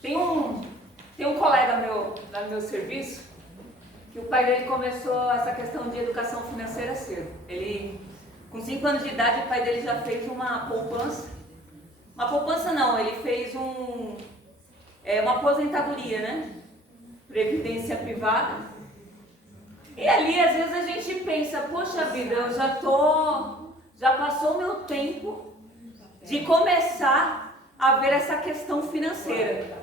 Tem um colega meu lá no meu serviço que o pai dele começou essa questão de educação financeira cedo. Ele, com 5 anos de idade, o pai dele já fez uma poupança. Uma poupança não, ele fez uma aposentadoria, né? Previdência privada. E ali, às vezes, a gente pensa, poxa vida, eu já passou o meu tempo de começar a ver essa questão financeira.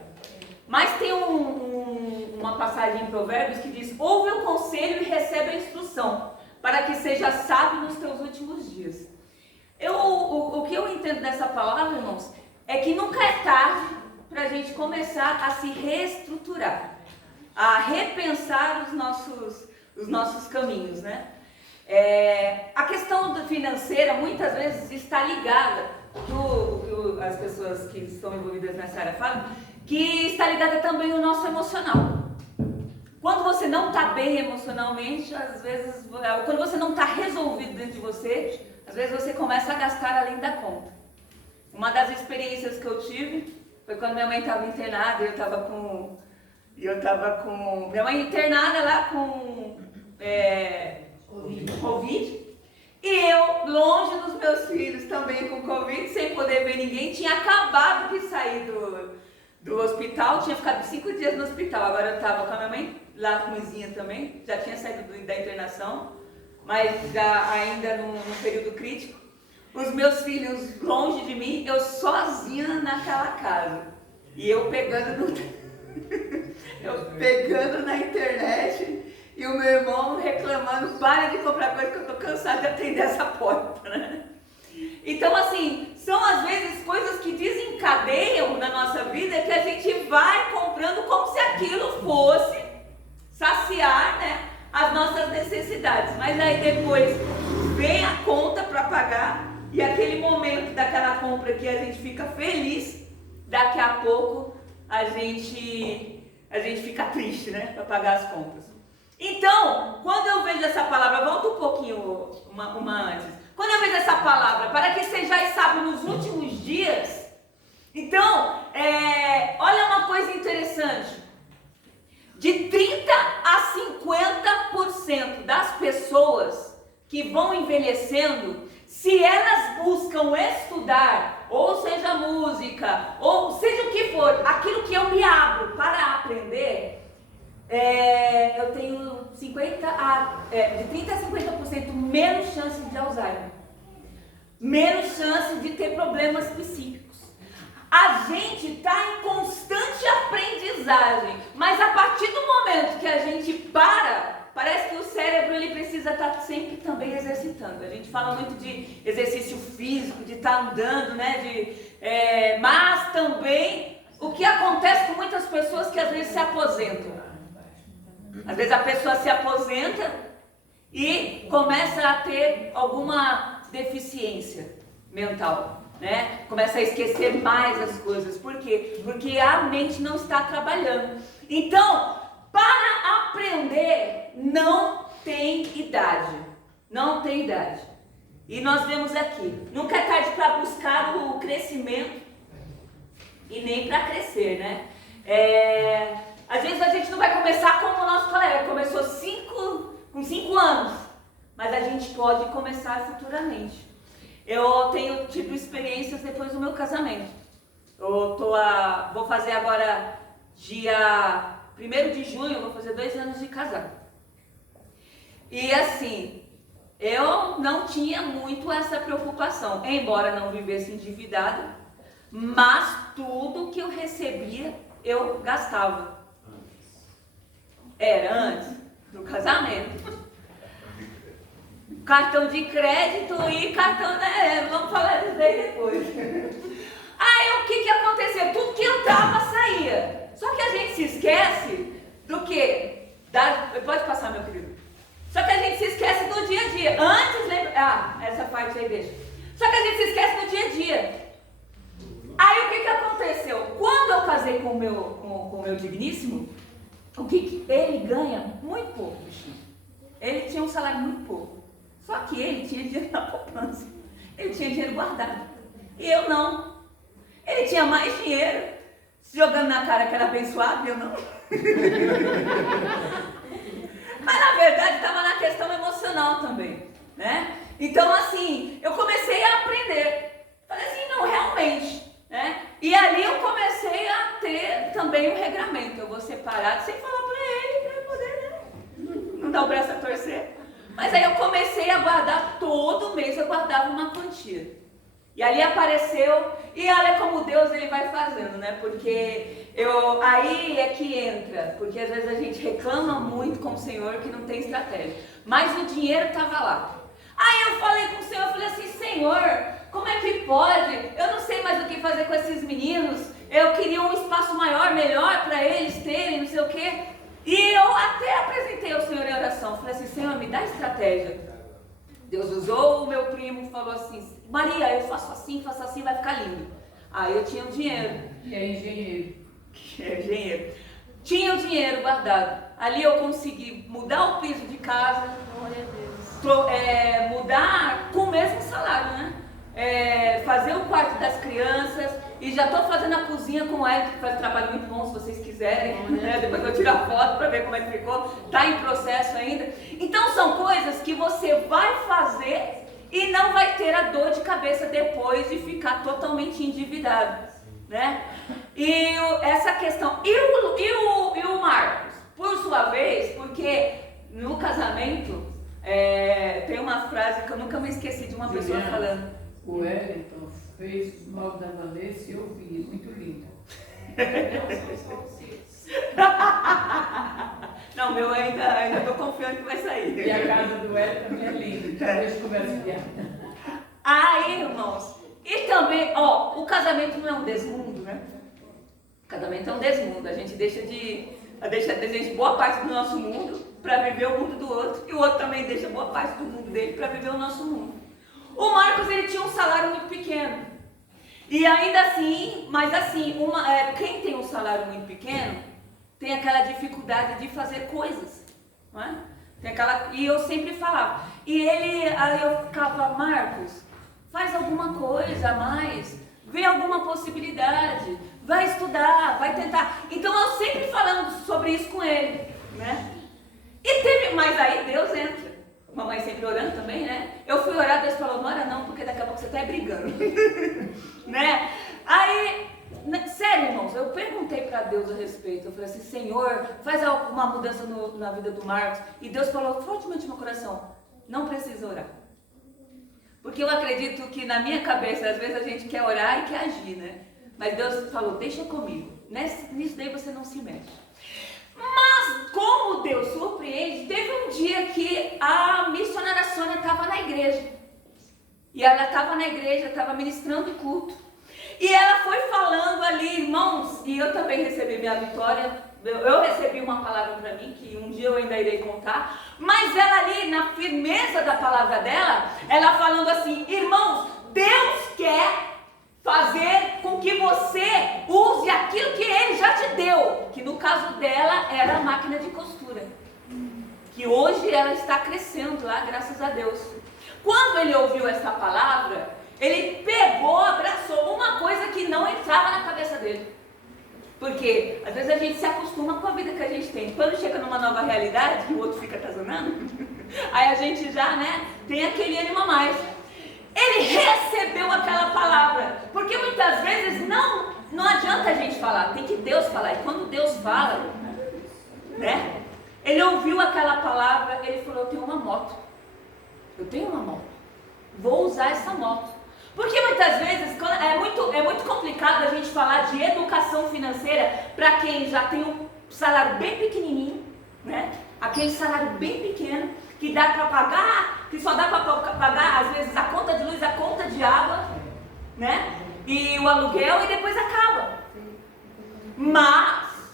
Mas tem uma passagem em Provérbios que diz: ouve o conselho e recebe a instrução, para que seja sábio nos teus últimos dias. O que eu entendo dessa palavra, irmãos, é que nunca é tarde para a gente começar a se reestruturar, a repensar os nossos caminhos, né? A questão financeira muitas vezes está ligada, as pessoas que estão envolvidas nessa área falam, que está ligada também ao nosso emocional. Quando você não está bem emocionalmente, às vezes, quando você não está resolvido dentro de você, às vezes você começa a gastar além da conta. Uma das experiências que eu tive foi quando minha mãe estava internada e eu estava com minha mãe internada lá com Covid. E eu, longe dos meus filhos, também com Covid, sem poder ver ninguém, tinha acabado de sair do hospital, tinha ficado 5 dias no hospital. Agora eu estava com a minha mãe, lá com a mãezinha também, já tinha saído da internação, mas já ainda num período crítico. Os meus filhos longe de mim, eu sozinha naquela casa. E eu pegando na internet, e o meu irmão reclamando: para de comprar coisa que eu tô cansado de atender essa porta, né? Então, assim, são às vezes coisas que desencadeiam na nossa vida, que a gente vai comprando como se aquilo fosse saciar, né, as nossas necessidades. Mas aí depois vem a conta para pagar, e aquele momento daquela compra que a gente fica feliz, daqui a pouco a gente fica triste, né, para pagar as contas. Então, quando eu vejo essa palavra, volta um pouquinho uma antes. Quando eu vejo essa palavra, para que sejais sábios nos últimos dias, então, olha uma coisa interessante. De 30 a 50% das pessoas que vão envelhecendo, se elas buscam estudar, ou seja música, ou seja o que for, aquilo que eu me abro para aprender, eu tenho de 30 a 50% menos chance de Alzheimer, menos chance de ter problemas psíquicos. A gente está em constante aprendizagem, mas a partir do momento que a gente parece que o cérebro ele precisa estar sempre também exercitando. A gente fala muito de exercício físico, de estar andando, né? Mas também o que acontece com muitas pessoas que às vezes se aposentam. Às vezes a pessoa se aposenta e começa a ter alguma deficiência mental, né? Começa a esquecer mais as coisas. Por quê? Porque a mente não está trabalhando. Então, para aprender não tem idade. Não tem idade. E nós vemos aqui, nunca é tarde para buscar o crescimento e nem para crescer, né? Às vezes a gente não vai começar como o nosso colega, começou com 5 anos, mas a gente pode começar futuramente. Eu tenho tido experiências depois do meu casamento. Vou fazer agora, dia 1º de junho, vou fazer 2 anos de casado. E assim, eu não tinha muito essa preocupação, embora não vivesse endividada, mas tudo que eu recebia, eu gastava. Era antes do casamento. Cartão de crédito e cartão, né? Vamos falar disso aí depois. Aí o que acontecia? Tudo que entrava saía. Só que a gente se esquece do quê? Pode passar, meu querido. Só que a gente se esquece do dia a dia. Antes, lembra? Essa parte aí deixa. Só que a gente se esquece do dia a dia. Aí o que aconteceu? Quando eu casei com o meu digníssimo, ele ganha? Muito pouco, bichinho. Ele tinha um salário muito pouco. Só que ele tinha dinheiro na poupança. Ele tinha dinheiro guardado. E eu não. Ele tinha mais dinheiro, se jogando na cara que era abençoado e eu não. Mas na verdade estava na questão emocional também, né? Então assim, eu comecei a aprender. Falei assim, não, realmente, né? E ali eu comecei a ter também um regramento. Eu vou separar sem falar para ele, para poder, né? Não dar o braço a torcer. Mas aí eu comecei a guardar, todo mês eu guardava uma quantia. E ali apareceu, e olha como Deus ele vai fazendo, né? Porque aí é que entra, porque às vezes a gente reclama muito com o Senhor que não tem estratégia. Mas o dinheiro estava lá. Aí eu falei com o Senhor, eu falei assim, Senhor, como é que pode? Eu não sei mais o que fazer com esses meninos. Eu queria um espaço maior, melhor para eles terem, não sei o quê. E eu até apresentei ao Senhor em oração. Falei assim, Senhor, me dá estratégia. Deus usou o meu primo, falou assim, Maria, eu faço assim, vai ficar lindo. Aí eu tinha o dinheiro. E é engenheiro. É engenheiro. Tinha o dinheiro guardado. Ali eu consegui mudar o piso de casa. Glória a Deus. Mudar com o mesmo salário, né? Fazer o quarto das crianças. E já estou fazendo a cozinha com o Hélio, que faz um trabalho muito bom, se vocês quiserem. Né? Depois eu tiro a foto para ver como é que ficou. Está em processo ainda. Então são coisas que você vai fazer e não vai ter a dor de cabeça depois de ficar totalmente endividado, né? E essa questão, e o Marcos, por sua vez, porque no casamento tem uma frase que eu nunca me esqueci de uma pessoa falando. O Wellington fez o mal da Vanessa e eu vi, muito lindo. Não, meu ainda estou confiando que vai sair. E a casa do Wellington também é linda. Depois conversa piada. Aí, irmãos, e também, o casamento não é um desmundo, né? O casamento é um desmundo. A gente deixa boa parte do nosso mundo para viver o mundo do outro. E o outro também deixa boa parte do mundo dele para viver o nosso mundo. O Marcos, ele tinha um salário muito pequeno. E ainda assim, mas assim, quem tem um salário muito pequeno, tem aquela dificuldade de fazer coisas, não é? E eu sempre falava. Aí eu ficava, Marcos, faz alguma coisa a mais, vê alguma possibilidade, vai estudar, vai tentar. Então eu sempre falando sobre isso com ele, né? Mas aí Deus entra. Mamãe sempre orando também, né? Eu fui orar, Deus falou, não ora não, porque daqui a pouco você está brigando. Né? Aí, sério, irmãos, eu perguntei para Deus a respeito. Eu falei assim, Senhor, faz alguma mudança na vida do Marcos. E Deus falou fortemente no meu coração, não precisa orar. Porque eu acredito que na minha cabeça, às vezes a gente quer orar e quer agir, né? Mas Deus falou, deixa comigo. Nisso daí você não se mexe. Mas, como Deus surpreende, teve um dia que a missionária Sônia estava na igreja. E ela estava na igreja, estava ministrando o culto. E ela foi falando ali, irmãos, e eu também recebi minha vitória. Eu recebi uma palavra para mim, que um dia eu ainda irei contar. Mas ela ali, na firmeza da palavra dela, ela falando assim, irmãos, Deus quer fazer com que você use aquilo que Ele já te deu. Que no caso dela era a máquina de costura. Que hoje ela está crescendo lá, graças a Deus. Quando ele ouviu essa palavra, ele pegou, abraçou uma coisa que não entrava na cabeça dele. Porque às vezes a gente se acostuma com a vida que a gente tem. Quando chega numa nova realidade, que o outro fica atazanando, aí a gente já, tem aquele ânimo a mais. Ele recebeu aquela palavra. Porque muitas vezes não adianta a gente falar, tem que Deus falar. E quando Deus fala, ele ouviu aquela palavra, ele falou, eu tenho uma moto. Vou usar essa moto. Porque muitas vezes é muito complicado a gente falar de educação financeira para quem já tem um salário bem pequenininho, né? Aquele salário bem pequeno que dá para pagar, que só dá para pagar às vezes a conta de luz, a conta de água, né? E o aluguel e depois acaba. Mas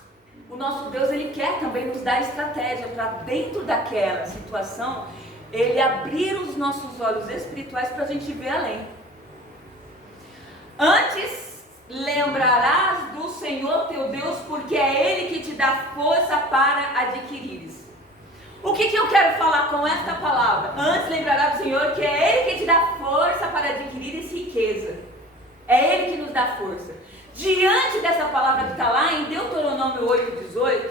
o nosso Deus, Ele quer também nos dar estratégia para dentro daquela situação, Ele abrir os nossos olhos espirituais para a gente ver além. Antes, lembrarás do Senhor teu Deus, porque é Ele que te dá força para adquirires. O que eu quero falar com esta palavra? Antes lembrarás do Senhor, que é Ele que te dá força para adquirires riqueza. É Ele que nos dá força. Diante dessa palavra que está lá em Deuteronômio 8:18,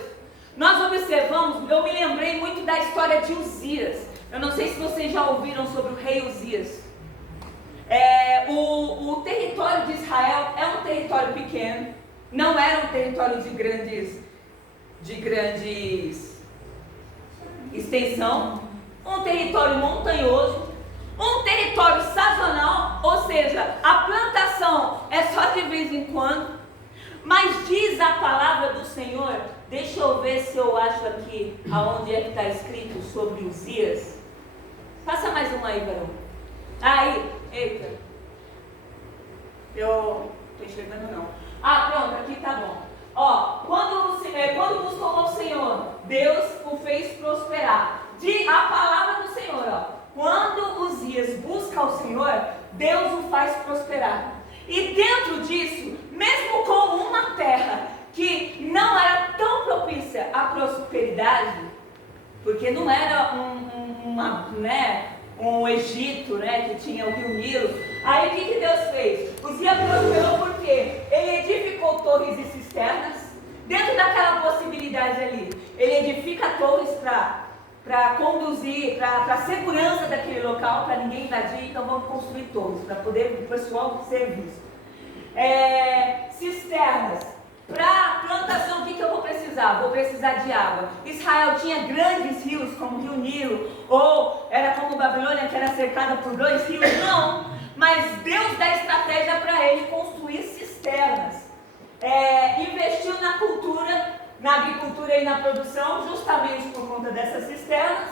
nós observamos, eu me lembrei muito da história de Uzias. Eu não sei se vocês já ouviram sobre o rei Uzias. O território de Israel é um território pequeno, não era um território de grandes extensão, um território montanhoso, um território sazonal, ou seja, a plantação é só de vez em quando, mas diz a palavra do Senhor, deixa eu ver se eu acho aqui aonde é que está escrito sobre Uzias. Passa mais uma aí, Barão. Aí, eita, eu estou enxergando não. Pronto, aqui tá bom. Quando buscou ao Senhor, Deus o fez prosperar. A palavra do Senhor, quando Uzias busca ao Senhor, Deus o faz prosperar. E dentro disso, mesmo com uma terra que não era tão propícia à prosperidade, porque não era um Egito, que tinha o rio Nilo. Aí o que Deus fez? Uzias prosperou porque ele edificou torres e cisternas. Dentro daquela possibilidade ali, ele edifica torres para conduzir, para a segurança daquele local, para ninguém invadir. Então vamos construir torres, para poder o pessoal ser visto. Cisternas. Para plantação, o que eu vou precisar? Vou precisar de água. Israel tinha grandes rios, como o rio Nilo, ou era como Babilônia, que era cercada por 2 rios. Não, mas Deus dá estratégia para ele construir cisternas. Investiu na cultura, na agricultura e na produção, justamente por conta dessas cisternas,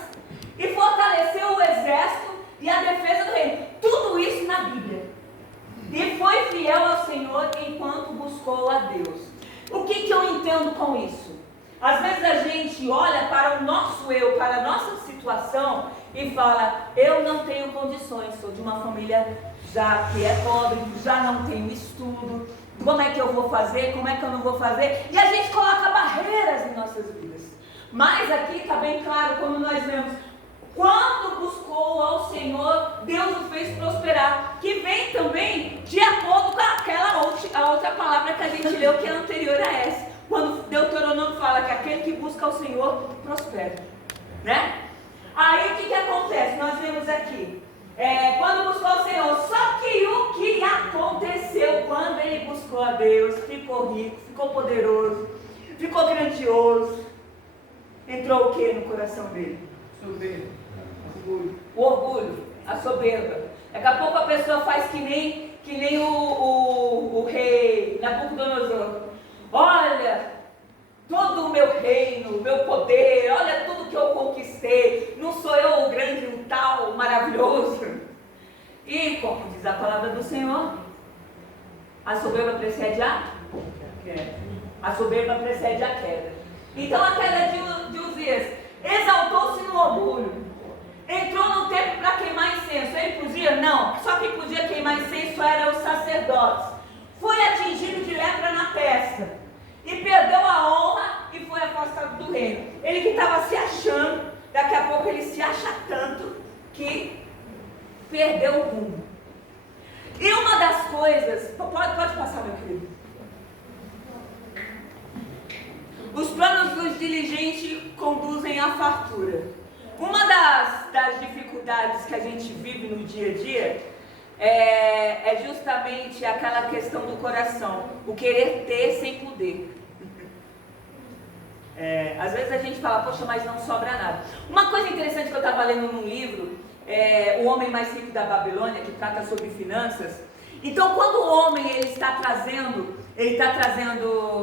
e fortaleceu o exército e a defesa do reino. Tudo isso na Bíblia. E foi fiel ao Senhor enquanto buscou a Deus. O que eu entendo com isso? Às vezes a gente olha para o nosso eu, para a nossa situação e fala, eu não tenho condições, sou de uma família já que é pobre, já não tenho estudo, como é que eu vou fazer, como é que eu não vou fazer? E a gente coloca barreiras em nossas vidas. Mas aqui está bem claro, como nós vemos, quando buscou ao Senhor, Deus o fez prosperar, que vem também de acordo com a outra palavra que a gente leu, que é anterior a essa, quando Deuteronômio fala que aquele que busca ao Senhor prospera, né? Aí o que acontece? Nós vemos aqui, quando buscou ao Senhor, só que o que aconteceu quando ele buscou a Deus, ficou rico, ficou poderoso, ficou grandioso, entrou o que no coração dele? Soberbo. O orgulho, a soberba. Daqui a pouco a pessoa faz que nem o rei Nabucodonosor. Olha, todo o meu reino, o meu poder, olha tudo que eu conquistei. Não sou eu o grande, o tal, maravilhoso. E, como diz a palavra do Senhor, a soberba precede a queda. A soberba precede a queda. Então a queda de Uzias exaltou-se no orgulho. Entrou no templo para queimar incenso. Ele podia? Não. Só quem podia queimar incenso eram os sacerdotes. Foi atingido de lepra na testa. E perdeu a honra e foi afastado do reino. Ele que estava se achando, daqui a pouco ele se acha tanto que perdeu o rumo. E uma das coisas... Pode passar, meu querido. Os planos dos diligentes conduzem à fartura. Uma das dificuldades que a gente vive no dia a dia é justamente aquela questão do coração, o querer ter sem poder. Às vezes a gente fala, poxa, mas não sobra nada. Uma coisa interessante que eu estava lendo num livro, O Homem Mais Rico da Babilônia, que trata sobre finanças. Então, quando o homem ele está trazendo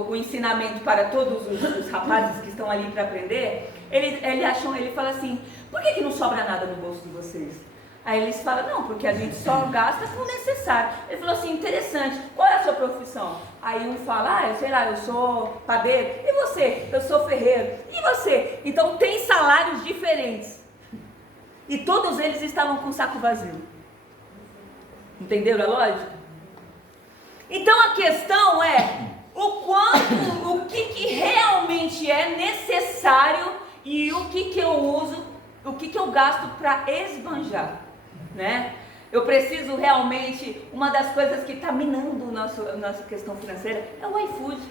o ensinamento para todos os rapazes que estão ali para aprender, ele fala assim, por que não sobra nada no bolso de vocês? Aí eles falam, não, porque a gente só gasta com o necessário. Ele falou assim, interessante, qual é a sua profissão? Aí um fala, sei lá, eu sou padeiro. E você? Eu sou ferreiro. E você? Então tem salários diferentes. E todos eles estavam com o saco vazio. Entenderam a lógica? Então a questão é o que realmente é necessário e o que eu uso, o que eu gasto para esbanjar, né? Eu preciso realmente, uma das coisas que está minando a nossa questão financeira é o iFood.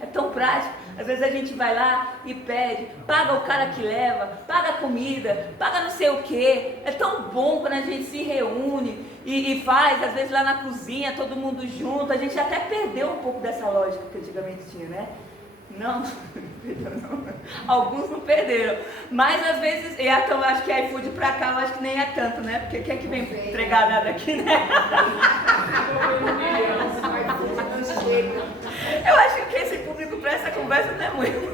É tão prático. Às vezes a gente vai lá e pede, paga o cara que leva, paga a comida, paga não sei o quê. É tão bom quando a gente se reúne e faz, às vezes lá na cozinha, todo mundo junto. A gente até perdeu um pouco dessa lógica que antigamente tinha, né? Não, alguns não perderam, mas às vezes, e então eu acho que iFood pra cá, eu acho que nem é tanto, né? Porque quem é que vem entregar nada aqui, né? Eu acho que esse público pra essa conversa não é muito.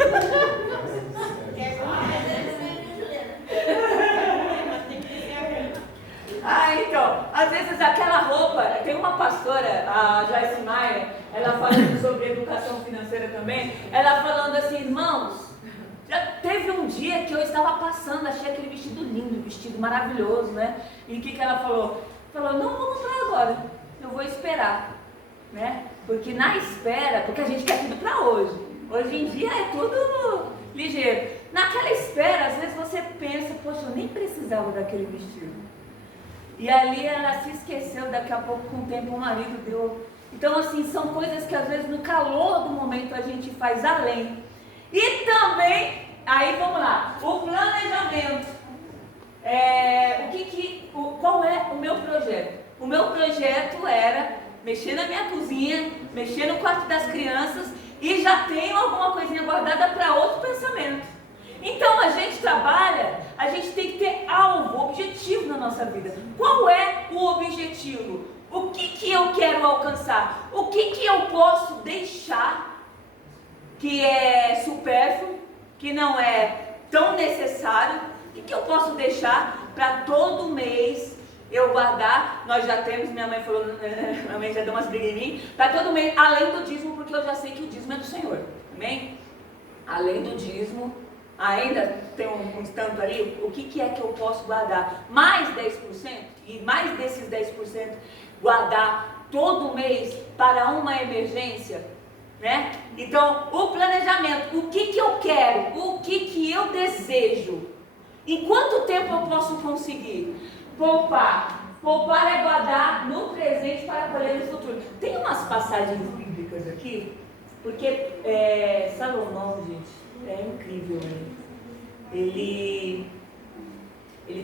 Então, às vezes aquela roupa, tem uma pastora, a Joyce Meyer, ela falando sobre educação financeira também, ela falando assim, irmãos, já teve um dia que eu estava passando, achei aquele vestido lindo, vestido maravilhoso, né? E o que ela falou? Falou, não vou comprar agora, eu vou esperar, né? Porque na espera, porque a gente quer tudo para hoje. Hoje em dia é tudo ligeiro. Naquela espera, às vezes você pensa, poxa, eu nem precisava daquele vestido. E ali ela se esqueceu, daqui a pouco, com o tempo, o marido deu. Então, assim, são coisas que às vezes no calor do momento a gente faz além. E também, aí vamos lá, o planejamento. Qual é o meu projeto? O meu projeto era mexer na minha cozinha, mexer no quarto das crianças e já tenho alguma coisinha guardada para outro pensamento. Então a gente trabalha, a gente tem que ter alvo, objetivo na nossa vida. Qual é o objetivo? O que eu quero alcançar? O que eu posso deixar que é supérfluo, que não é tão necessário? O que eu posso deixar para todo mês eu guardar? Nós já temos, minha mãe falou, minha mãe já deu umas brigas em mim, para todo mês, além do dízimo, porque eu já sei que o dízimo é do Senhor, amém? Além do dízimo, ainda tem um tanto ali, o que é que eu posso guardar? Mais 10%, e mais desses 10% guardar todo mês para uma emergência, né? Então, o planejamento, o que eu quero, o que eu desejo, em quanto tempo eu posso conseguir? Poupar. Poupar é guardar no presente para colher no futuro. Tem umas passagens bíblicas aqui, porque Salomão, gente, é incrível, né? Ele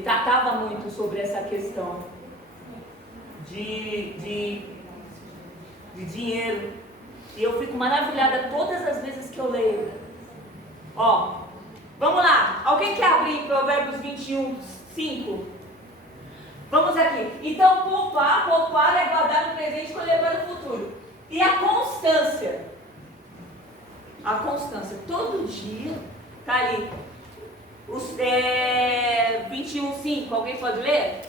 tratava muito sobre essa questão de dinheiro. E eu fico maravilhada todas as vezes que eu leio. Ó, vamos lá. Alguém quer abrir Provérbios 21, 5? Vamos aqui. Então, poupar é guardar no presente e colher para o futuro. E a constância. A constância. Todo dia tá ali. Os 21, 5. Alguém pode ler?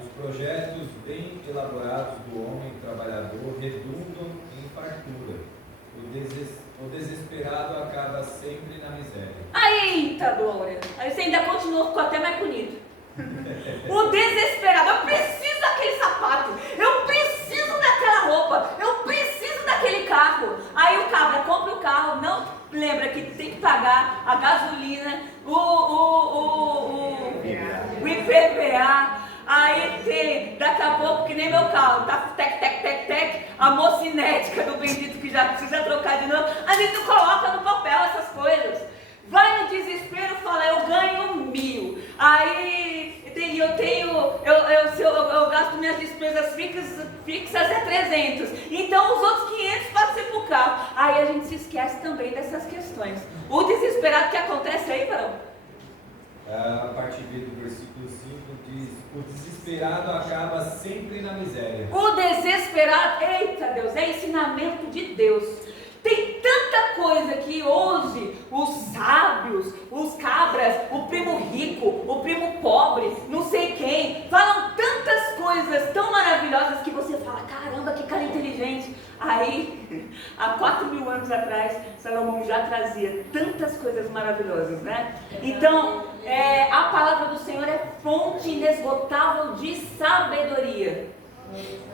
Os projetos bem elaborados do homem trabalhador redundam em fartura. O desesperado acaba sempre na miséria. Eita, Glória! Aí você ainda continua, ficou até mais bonito. O desesperado, eu preciso daquele sapato, eu preciso daquela roupa, eu preciso daquele carro. Aí o cabra compra o carro, não lembra que tem que pagar a gasolina, o IPVA. Aí tem, daqui a pouco, que nem meu carro, tá tec, a mocinética do bendito que já precisa trocar de novo. A gente não coloca no papel essas coisas. Vai no desespero e fala, eu ganho 1.000. Aí eu gasto minhas despesas fixas é 300. Então os outros 500 pode ser pro carro. Aí a gente se esquece também dessas questões. O desesperado que acontece aí, Varão? A partir do versículo 5 diz, o desesperado acaba sempre na miséria. O desesperado, eita Deus, é ensinamento de Deus. Tem tanta coisa que hoje os sábios, os cabras, o primo rico, o primo pobre, não sei quem, falam tantas coisas tão maravilhosas que você fala, caramba, que cara inteligente. Aí, há 4.000 anos atrás, Salomão já trazia tantas coisas maravilhosas, né? Então, a palavra do Senhor é fonte inesgotável de sabedoria.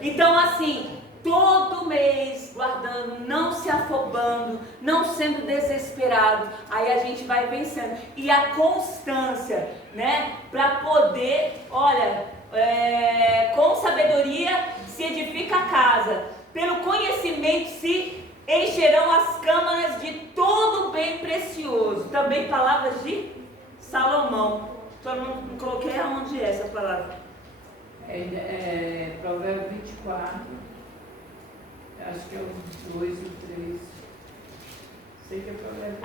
Então, assim, todo mês guardando, não se afobando, não sendo desesperado, aí a gente vai vencendo. E a constância, né? Para poder, olha, com sabedoria se edifica a casa, pelo conhecimento se encherão as câmaras de todo bem precioso. Também palavras de Salomão. Só não coloquei aonde é essa palavra. Provérbio 24, acho que é o 2 e o 3. Sei que é Provérbio.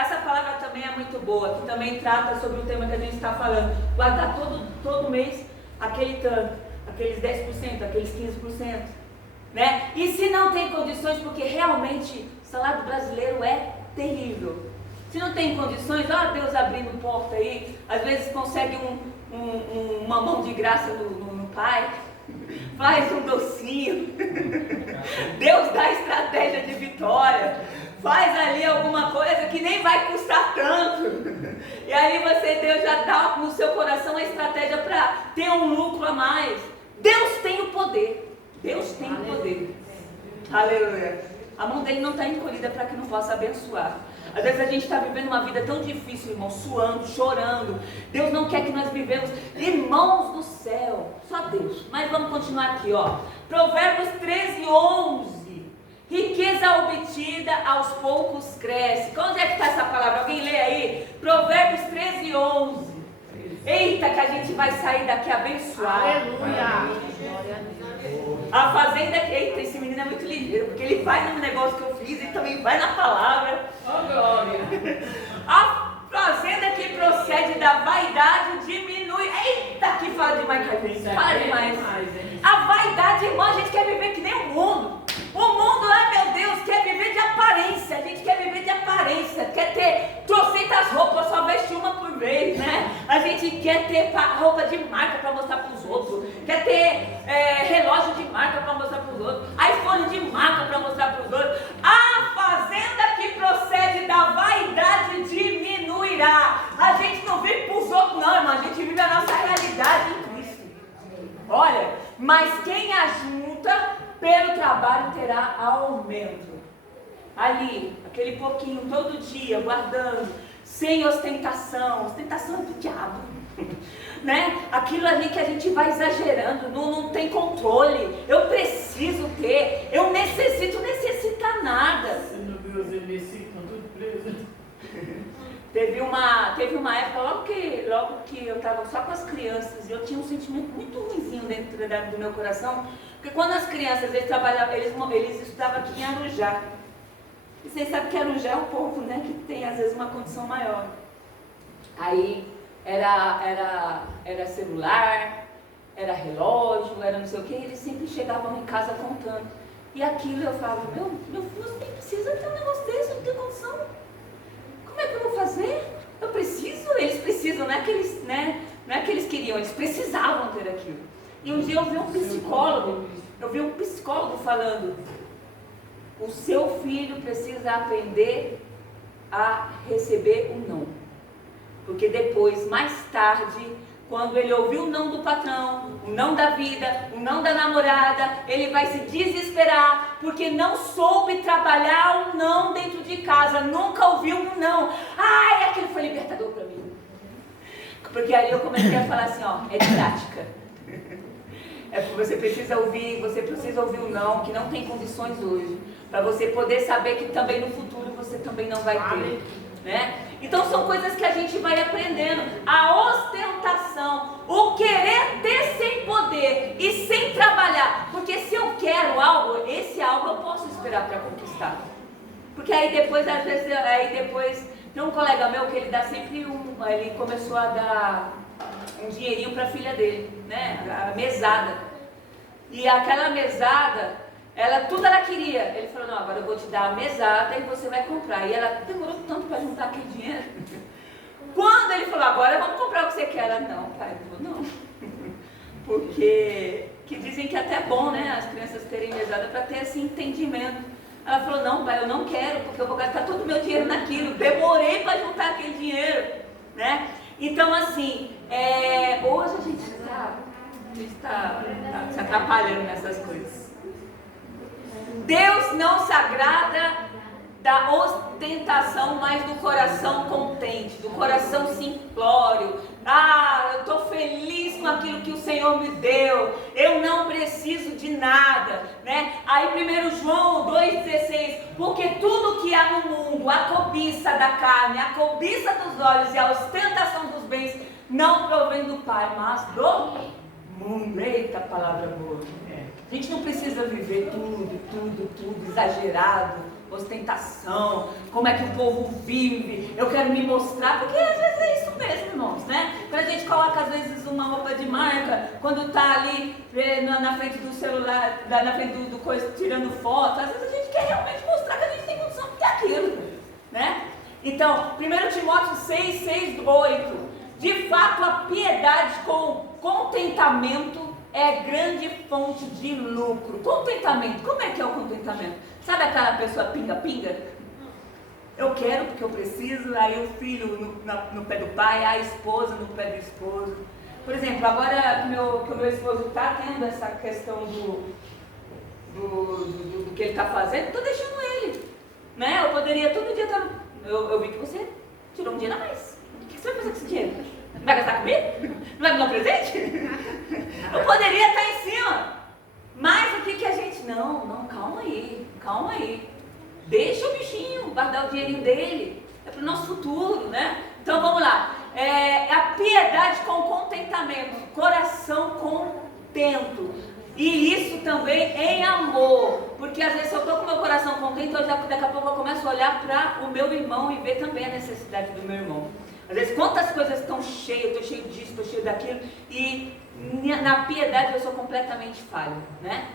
Essa palavra também é muito boa, que também trata sobre o tema que a gente está falando. Guardar todo mês aquele tanto, aqueles 10%, aqueles 15%. Né? E se não tem condições, porque realmente o salário brasileiro é terrível. Se não tem condições, Deus abrindo porta aí, às vezes consegue uma mão de graça no pai, faz um docinho, Deus dá estratégia de vitória, faz ali alguma coisa que nem vai custar tanto, e aí Deus já dá no seu coração a estratégia para ter um lucro a mais. Deus tem o poder, Deus tem o poder, aleluia. A mão dele não está encolhida para que não possa abençoar. Às vezes a gente está vivendo uma vida tão difícil, irmão, suando, chorando. Deus não quer que nós vivemos, irmãos do céu, só Deus. Mas vamos continuar aqui, ó. Provérbios 13:11. Riqueza obtida aos poucos cresce. Onde é que está essa palavra? Alguém lê aí? Provérbios 13:11. Eita, que a gente vai sair daqui abençoado. Aleluia. A fazenda, eita, esse menino é muito ligeiro, porque ele vai no negócio que eu fiz e também vai na palavra. Oh, glória! A fazenda que procede da vaidade diminui. Eita, que fala demais com a gente. Fala demais. A vaidade, irmão, a gente quer viver que nem o mundo. O mundo, meu Deus, quer viver de aparência. A gente quer viver de aparência. Quer ter trocentas roupas, só veste uma por vez, né? A gente quer ter roupa de marca para mostrar para os outros. Quer ter relógio de marca para mostrar para os outros. iPhone de marca para mostrar para os outros. A fazenda que procede da vaidade diminuirá. A gente não vive para os outros, não, irmão. A gente vive a nossa realidade em Cristo. Olha, mas quem ajunta pelo trabalho terá aumento. Ali, aquele pouquinho todo dia, guardando, sem ostentação. Ostentação é do diabo, né? Aquilo ali que a gente vai exagerando, não tem controle. Eu preciso ter, eu necessito, necessitar nada. Você não viu os MC que estão tudo presos? Teve uma época, logo que eu estava só com as crianças, e eu tinha um sentimento muito ruimzinho dentro do meu coração, porque quando as crianças, eles estudavam aqui em Arujá. E vocês sabem que Arujá é um povo, né, que tem às vezes uma condição maior. Aí era celular, era relógio, era não sei o que, e eles sempre chegavam em casa contando. E aquilo eu falava, meu filho nem precisa ter um negócio desse, eu não tenho condição. Como é que eu vou fazer? Eu preciso, eles precisam, não é que eles queriam, eles precisavam ter aquilo. E um dia eu vi um psicólogo falando, o seu filho precisa aprender a receber o não. Porque depois, mais tarde, quando ele ouvir o não do patrão, o não da vida, o não da namorada, ele vai se desesperar, porque não soube trabalhar o não dentro de casa, nunca ouviu um não. Ai, aquilo foi libertador para mim. Porque aí eu comecei a falar assim, é didática. Você precisa ouvir o não, que não tem condições hoje, para você poder saber que também no futuro você também não vai ter. Né? Então são coisas que a gente vai aprendendo. A ostentação, o querer ter sem poder e sem trabalhar. Porque se eu quero algo, esse algo eu posso esperar para conquistar. Porque aí depois, às vezes, tem um colega meu que ele dá sempre ele começou a dar um dinheirinho para a filha dele, né? A mesada. E aquela mesada, tudo ela queria. Ele falou, não, agora eu vou te dar a mesada e você vai comprar. E ela demorou tanto para juntar aquele dinheiro. Quando ele falou, agora vamos comprar o que você quer. Ela, não, pai, não. Porque dizem que é até bom, né, as crianças terem mesada para ter esse entendimento. Ela falou, não, pai, eu não quero, porque eu vou gastar todo o meu dinheiro naquilo. Demorei para juntar aquele dinheiro, né? Então, assim, hoje a gente está se atrapalhando nessas coisas. Deus não se agrada da ostentação, mas do coração contente, do coração simplório. Eu estou feliz com aquilo que o Senhor me deu, eu não preciso de nada, né? Aí 1 João 2,16, porque tudo que há no mundo, a cobiça da carne, a cobiça dos olhos e a ostentação dos bens, não provém do Pai, mas do mundo. Eita, palavra boa. A gente não precisa viver tudo exagerado, ostentação, como é que o povo vive, eu quero me mostrar, porque às vezes é isso mesmo, irmãos, né? Quando a gente coloca às vezes uma roupa de marca, quando tá ali na frente do celular, na frente do coisa, tirando foto, às vezes a gente quer realmente mostrar que a gente tem condição de ter aquilo, né? Então, 1 Timóteo 6:8, de fato a piedade com contentamento é grande fonte de lucro. Contentamento, como é que é o contentamento? Sabe aquela pessoa pinga-pinga? Eu quero porque eu preciso, aí o filho no pé do pai, a esposa no pé do esposo. Por exemplo, agora que o meu esposo está tendo essa questão do que ele está fazendo, estou deixando ele. Né? Eu poderia todo dia estar... Eu vi que você tirou um dia a mais. O que você vai fazer com esse dinheiro? Vai gastar comigo? Não vai me dar um presente? Eu poderia estar em cima. Mas o que a gente... Não, calma aí. Deixa o bichinho guardar o dinheirinho dele. É para o nosso futuro, né? Então vamos lá. A piedade com contentamento. Coração contento. E isso também em amor. Porque às vezes se eu estou com o meu coração contente, daqui a pouco eu começo a olhar para o meu irmão e ver também a necessidade do meu irmão. Às vezes quantas coisas estão cheias, eu estou cheio disso, estou cheio daquilo. E na piedade eu sou completamente falho, né?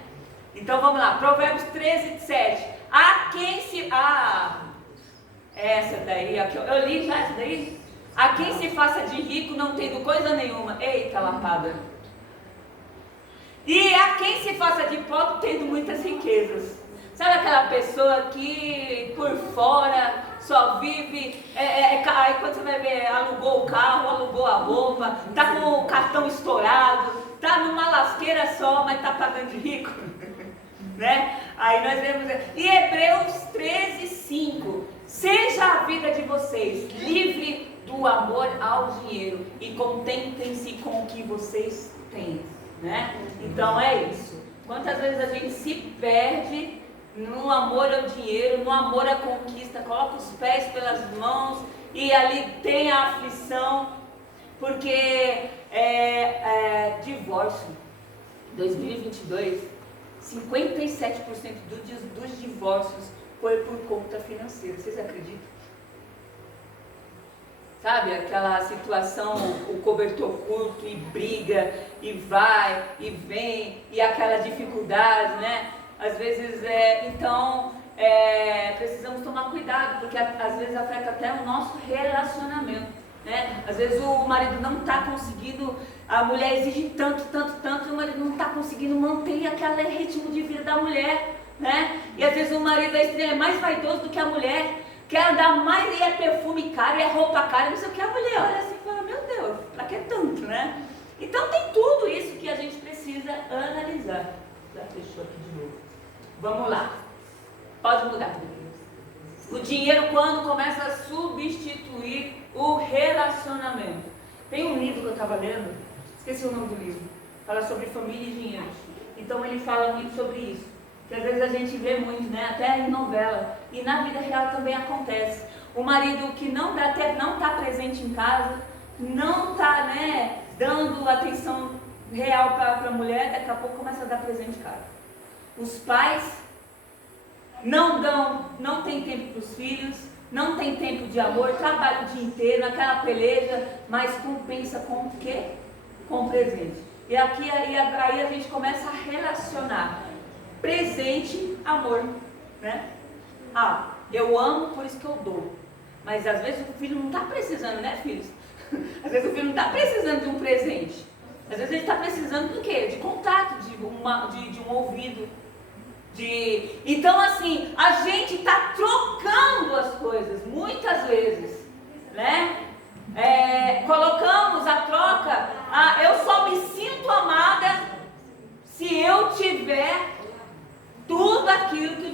Então vamos lá, Provérbios 13:7. A quem se... essa daí, eu li já essa daí. A quem se faça de rico não tendo coisa nenhuma. Eita, lapada. E a quem se faça de pobre tendo muitas riquezas. Sabe aquela pessoa que por fora só vive, aí quando você vai ver, alugou o carro, alugou a roupa, tá com o cartão estourado, tá numa lasqueira só, mas tá pagando de rico, né? Aí nós vemos, e Hebreus 13:5, seja a vida de vocês livre do amor ao dinheiro e contentem-se com o que vocês têm, né? Então é isso. Quantas vezes a gente se perde no amor ao dinheiro, no amor à conquista, coloca os pés pelas mãos e ali tem a aflição, porque divórcio, 2022, 57% dos divórcios foi por conta financeira, vocês acreditam? Sabe, aquela situação, o cobertor curto e briga, e vai, e vem, e aquela dificuldade, né? Às vezes, precisamos tomar cuidado, porque às vezes afeta até o nosso relacionamento, né? Às vezes o marido não está conseguindo, a mulher exige tanto, e o marido não está conseguindo manter aquele ritmo de vida da mulher, né? E às vezes o marido é mais vaidoso do que a mulher, quer andar mais e é perfume caro, e é roupa cara, não sei o que, a mulher olha assim e fala, meu Deus, pra que tanto, né? Então tem tudo isso que a gente precisa analisar. Já fechou aqui de novo. Vamos lá. Pode mudar. O dinheiro quando começa a substituir o relacionamento. Tem um livro que eu estava lendo, esqueci o nome do livro, fala sobre família e dinheiro. Então ele fala muito sobre isso. Que às vezes a gente vê muito, né? Até em novela. E na vida real também acontece. O marido que não está presente em casa, não está, né, dando atenção real para a mulher, daqui a pouco começa a dar presente em casa. Os pais não tem tempo para os filhos, não tem tempo de amor, trabalha o dia inteiro, naquela peleja, mas compensa com o quê? Com presente. E aí a gente começa a relacionar presente, amor, né? Eu amo, por isso que eu dou. Mas às vezes o filho não está precisando, né, filhos? Às vezes o filho não está precisando de um presente. Às vezes ele está precisando do quê? De contato, de um ouvido. Então assim, a gente está trocando as coisas, muitas vezes, né? Colocamos a troca, eu só me sinto amada se eu tiver tudo aquilo que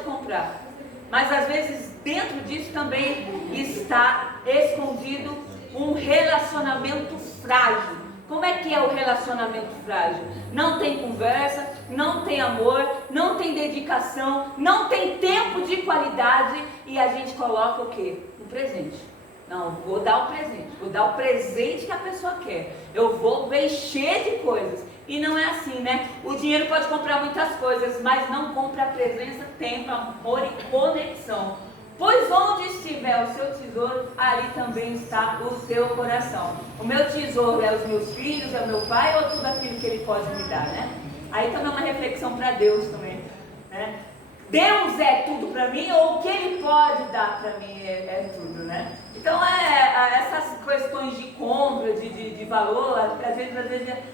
comprar. Mas às vezes dentro disso também está escondido um relacionamento frágil. Como é que é o relacionamento frágil? Não tem conversa, não tem amor, não tem dedicação, não tem tempo de qualidade e a gente coloca o quê? Um presente. Não, vou dar o presente que a pessoa quer. Eu vou encher de coisas. E não é assim, né? O dinheiro pode comprar muitas coisas, mas não compra a presença, tempo, amor e conexão. Pois onde estiver o seu tesouro, ali também está o seu coração. O meu tesouro é os meus filhos, é o meu pai ou tudo aquilo que ele pode me dar, né? Aí também é uma reflexão para Deus também, né? Deus é tudo para mim ou o que Ele pode dar para mim é tudo, né? Então, essas questões de compra, de valor, às vezes,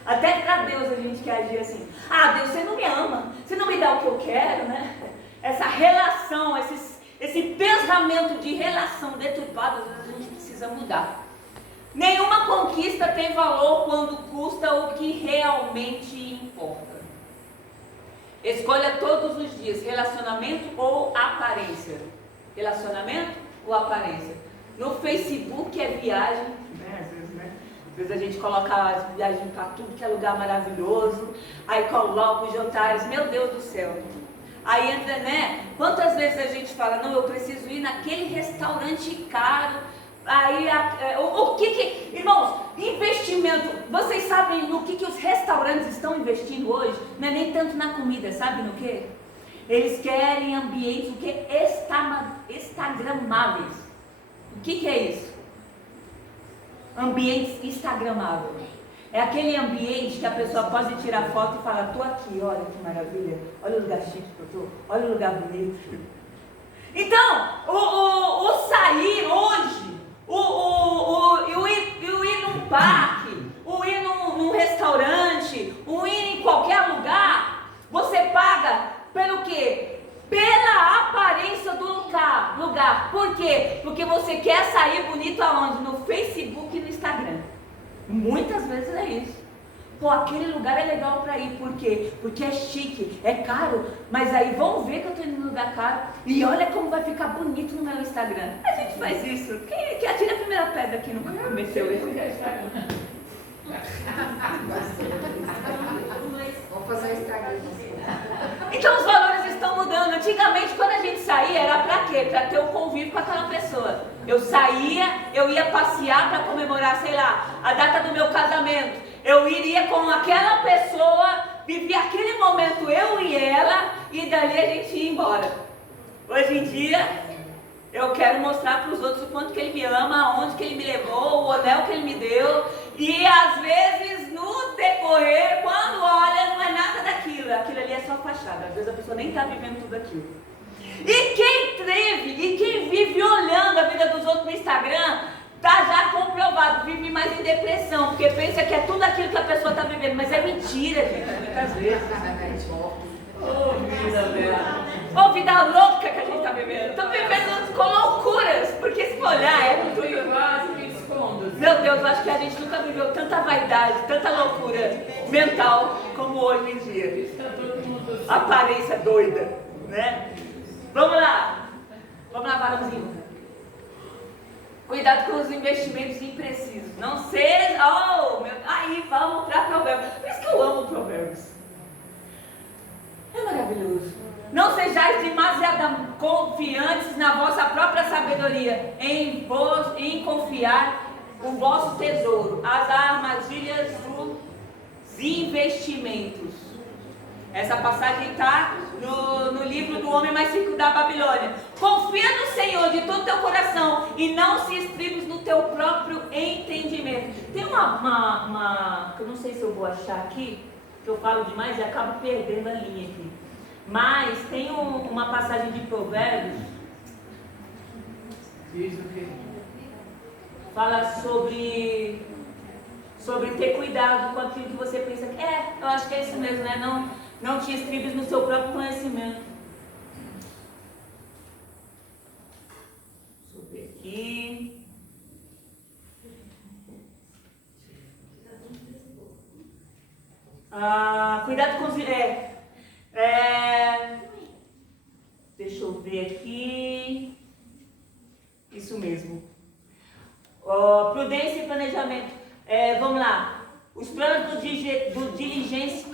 até para Deus a gente quer agir assim. Ah, Deus, você não me ama, você não me dá o que eu quero, né? Essa relação, esse pensamento de relação deturpado, às vezes a gente precisa mudar. Nenhuma conquista tem valor quando custa o que realmente importa. Escolha todos os dias, relacionamento ou aparência. Relacionamento ou aparência. No Facebook é viagem, né? Às vezes a gente coloca as viagens para tudo que é lugar maravilhoso, aí coloca os jantares, meu Deus do céu. Aí entra, né? Quantas vezes a gente fala, não, eu preciso ir naquele restaurante caro. Aí, irmãos, investimento, vocês sabem no que os restaurantes estão investindo hoje? Não é nem tanto na comida, sabe no que? Eles querem ambientes, o que? Instagramáveis. O que é isso? Ambientes instagramáveis. É aquele ambiente que a pessoa pode tirar foto e falar, tô aqui, olha que maravilha, olha o lugar chique que eu tô, olha o lugar bonito. Então, o sair hoje, o ir num parque, o ir num restaurante, o ir em qualquer lugar, você paga pelo quê? Pela aparência do lugar. Por quê? Porque você quer sair bonito aonde? No Facebook e no Instagram. Muitas vezes é isso. Pô, aquele lugar é legal pra ir. Por quê? Porque é chique, é caro. Mas aí vão ver que eu tô indo num lugar caro. E olha como vai ficar bonito no meu Instagram. A gente faz isso. Quem atira a primeira pedra aqui nunca cometeu isso? Vamos fazer o Instagram. Então os valores estão mudando. Antigamente, quando a gente saía, era pra quê? Pra ter o convívio com aquela pessoa. Eu saía, eu ia passear para comemorar, sei lá, a data do meu casamento. Eu iria com aquela pessoa, vivia aquele momento, eu e ela, e dali a gente ia embora. Hoje em dia, eu quero mostrar para os outros o quanto que ele me ama, aonde que ele me levou, o anel que ele me deu. E às vezes, no decorrer, quando olha, não é nada daquilo. Aquilo ali é só fachada. Às vezes a pessoa nem está vivendo tudo aquilo. E quem vive olhando a vida dos outros no Instagram, tá já comprovado, vive mais em depressão, porque pensa que é tudo aquilo que a pessoa está vivendo, mas é mentira, gente, muitas vezes. Ô vida louca que a gente está vivendo. Estou vivendo com loucuras, porque se olhar é tudo. Meu Deus, eu acho que a gente nunca viveu tanta vaidade, tanta loucura mental como hoje em dia. Aparência doida, né? Vamos lá, varãozinho. Cuidado com os investimentos imprecisos. Não seja. Aí vamos para Provérbios. Por isso que eu amo Provérbios. É maravilhoso. Não sejais demasiado confiantes na vossa própria sabedoria, em confiar o vosso tesouro, as armadilhas dos investimentos. Essa passagem está no livro do homem mais rico da Babilônia. Confia no Senhor de todo o teu coração e não se estribes no teu próprio entendimento. Tem uma que eu não sei se eu vou achar aqui, que eu falo demais e acabo perdendo a linha aqui. Mas tem uma passagem de Provérbios. Diz o quê? Fala sobre ter cuidado com aquilo que você pensa que eu acho que é isso mesmo, né? Não te estribes no seu próprio conhecimento. Deixa eu ver aqui. Cuidado com os... Deixa eu eu ver aqui. Isso mesmo. Prudência e planejamento. Vamos lá. Os planos do diligente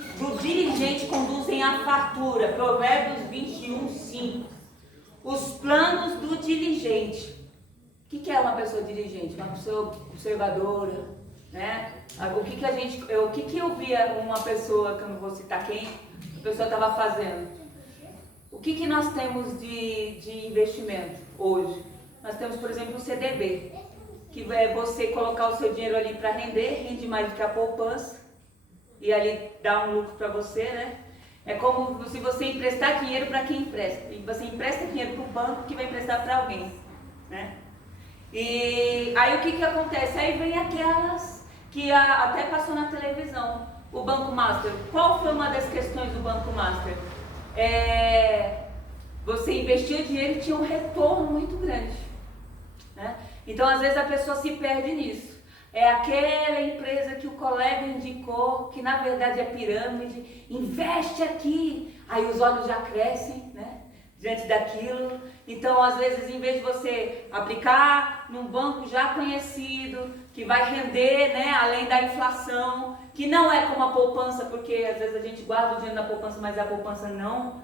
conduzem à fartura. Provérbios 21, 5. Os planos do diligente. O que é uma pessoa diligente? Uma pessoa observadora, né? O que eu via uma pessoa, que eu não vou citar quem, a pessoa estava fazendo? O que nós temos de investimento hoje? Nós temos, por exemplo, o CDB, que é você colocar o seu dinheiro ali para render, rende mais do que a poupança, e ali dá um lucro para você, né? É como se você emprestar dinheiro para quem empresta. E você empresta dinheiro para o banco que vai emprestar para alguém, né? E aí o que acontece? Aí vem aquelas que até passou na televisão, o Banco Master. Qual foi uma das questões do Banco Master? Você investiu o dinheiro e tinha um retorno muito grande, né? Então às vezes a pessoa se perde nisso. É aquela empresa que o colega indicou, que na verdade é pirâmide, investe aqui, aí os olhos já crescem, né? Diante daquilo. Então, às vezes, em vez de você aplicar num banco já conhecido, que vai render, né, além da inflação, que não é como a poupança, porque às vezes a gente guarda o dinheiro na poupança, mas a poupança não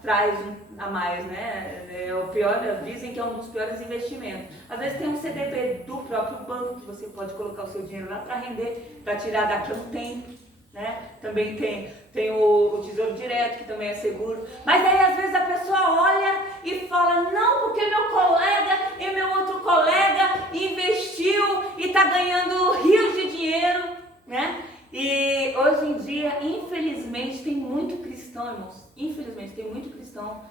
traz a mais, né? É o pior, dizem que é um dos piores investimentos. Às vezes tem um CDB do próprio banco, que você pode colocar o seu dinheiro lá para render, para tirar daqui a um tempo, né? Também tem o Tesouro Direto, que também é seguro. Mas aí às vezes a pessoa olha e fala, não, porque meu colega e meu outro colega investiu e está ganhando rios de dinheiro, né? E hoje em dia, infelizmente, tem muito cristão, irmãos. Infelizmente, tem muito cristão.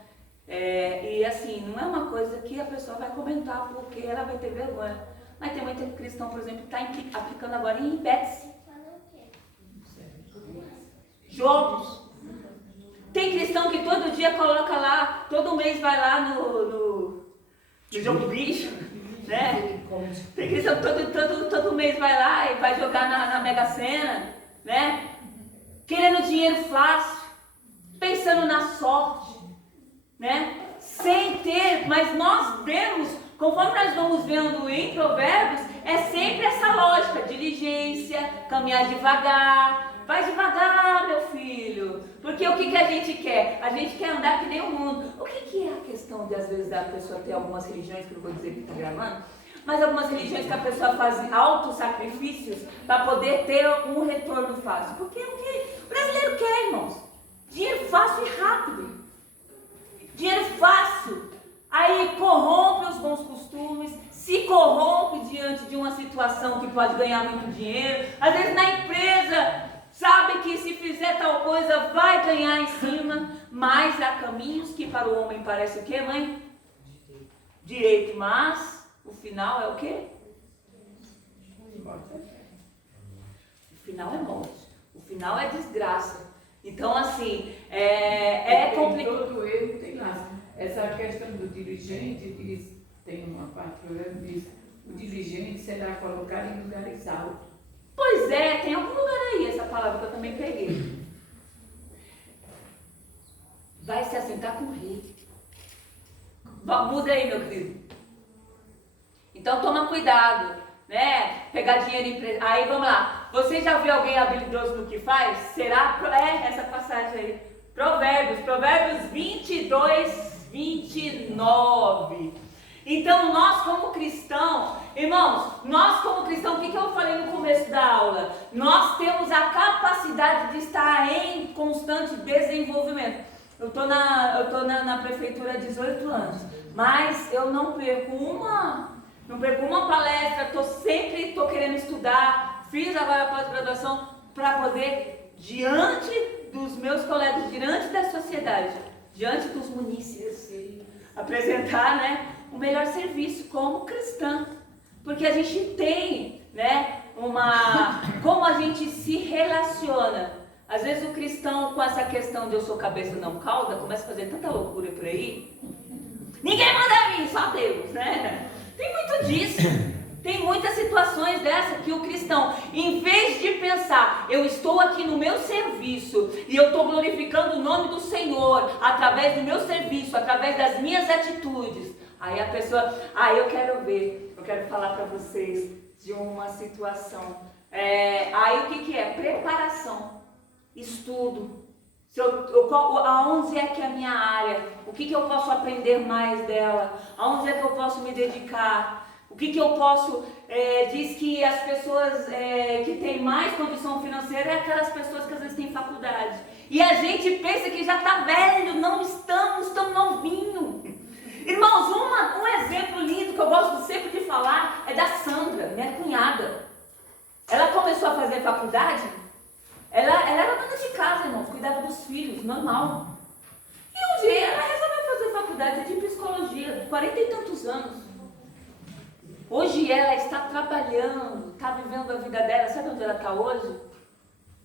E assim, não é uma coisa que a pessoa vai comentar porque ela vai ter vergonha. Mas tem muito cristão, por exemplo, que está aplicando agora em bets. Jogos. Tem cristão que todo dia coloca lá, todo mês vai lá no jogo bicho, né? Tem cristão que todo mês vai lá e vai jogar na Mega Sena, né? Querendo dinheiro fácil, pensando na sorte, né? Sem ter, mas nós vemos, conforme nós vamos vendo em Provérbios, é sempre essa lógica, diligência, caminhar devagar. Vai devagar, meu filho, porque o que a gente quer? A gente quer andar que nem o mundo. O que é a questão de, às vezes, da pessoa ter algumas religiões, que eu não vou dizer que está gravando, mas algumas religiões que a pessoa faz autossacrifícios para poder ter um retorno fácil? Porque o que o brasileiro quer, irmãos? Dinheiro fácil e rápido. Dinheiro fácil. Aí corrompe os bons costumes, se corrompe diante de uma situação que pode ganhar muito dinheiro. Às vezes na empresa sabe que se fizer tal coisa vai ganhar em cima, mas há caminhos que para o homem parece o quê, mãe? Direito, mas o final é o quê? O final é morte, o final é desgraça. Então assim, é complicado. Todo erro tem lá. Essa questão do diligente, diz, tem uma parte que diz, o diligente será colocado em lugares altos. Pois é, tem algum lugar aí essa palavra que eu também peguei. Vai se assentar com o rei. Muda aí, meu querido. Então toma cuidado, né? Pegar dinheiro emprestado. Aí vamos lá. Você já viu alguém habilidoso no que faz? Será? Essa passagem aí. Provérbios 22, 29. Então nós como cristãos, irmãos, o que eu falei no começo da aula? Nós temos a capacidade de estar em constante desenvolvimento. Eu tô na prefeitura há 18 anos, mas eu não perco uma palestra, tô querendo estudar, fiz agora a pós-graduação para poder, diante dos meus colegas, diante da sociedade, diante dos munícipes, apresentar, né, o melhor serviço como cristã, porque a gente tem, né, como a gente se relaciona. Às vezes o cristão, com essa questão de eu sou cabeça não cauda, começa a fazer tanta loucura por aí. Ninguém manda em mim, só Deus, né? Tem muito disso. Tem muitas situações dessa que o cristão, em vez de pensar, eu estou aqui no meu serviço e eu estou glorificando o nome do Senhor através do meu serviço, através das minhas atitudes. Aí a pessoa, eu quero falar para vocês de uma situação. Aí o que é? Preparação, estudo. Aonde é que é a minha área? O que eu posso aprender mais dela? Aonde é que eu posso me dedicar? O que eu posso... diz que as pessoas que têm mais condição financeira é aquelas pessoas que às vezes têm faculdade. E a gente pensa que já está velho, não estamos novinhos. Irmãos, um exemplo lindo que eu gosto sempre de falar é da Sandra, minha cunhada. Ela começou a fazer faculdade, ela era dona de casa, irmãos, cuidava dos filhos, normal. E um dia ela resolveu fazer faculdade de psicologia, de 40 e tantos anos. Hoje ela está trabalhando, está vivendo a vida dela. Sabe onde ela está hoje?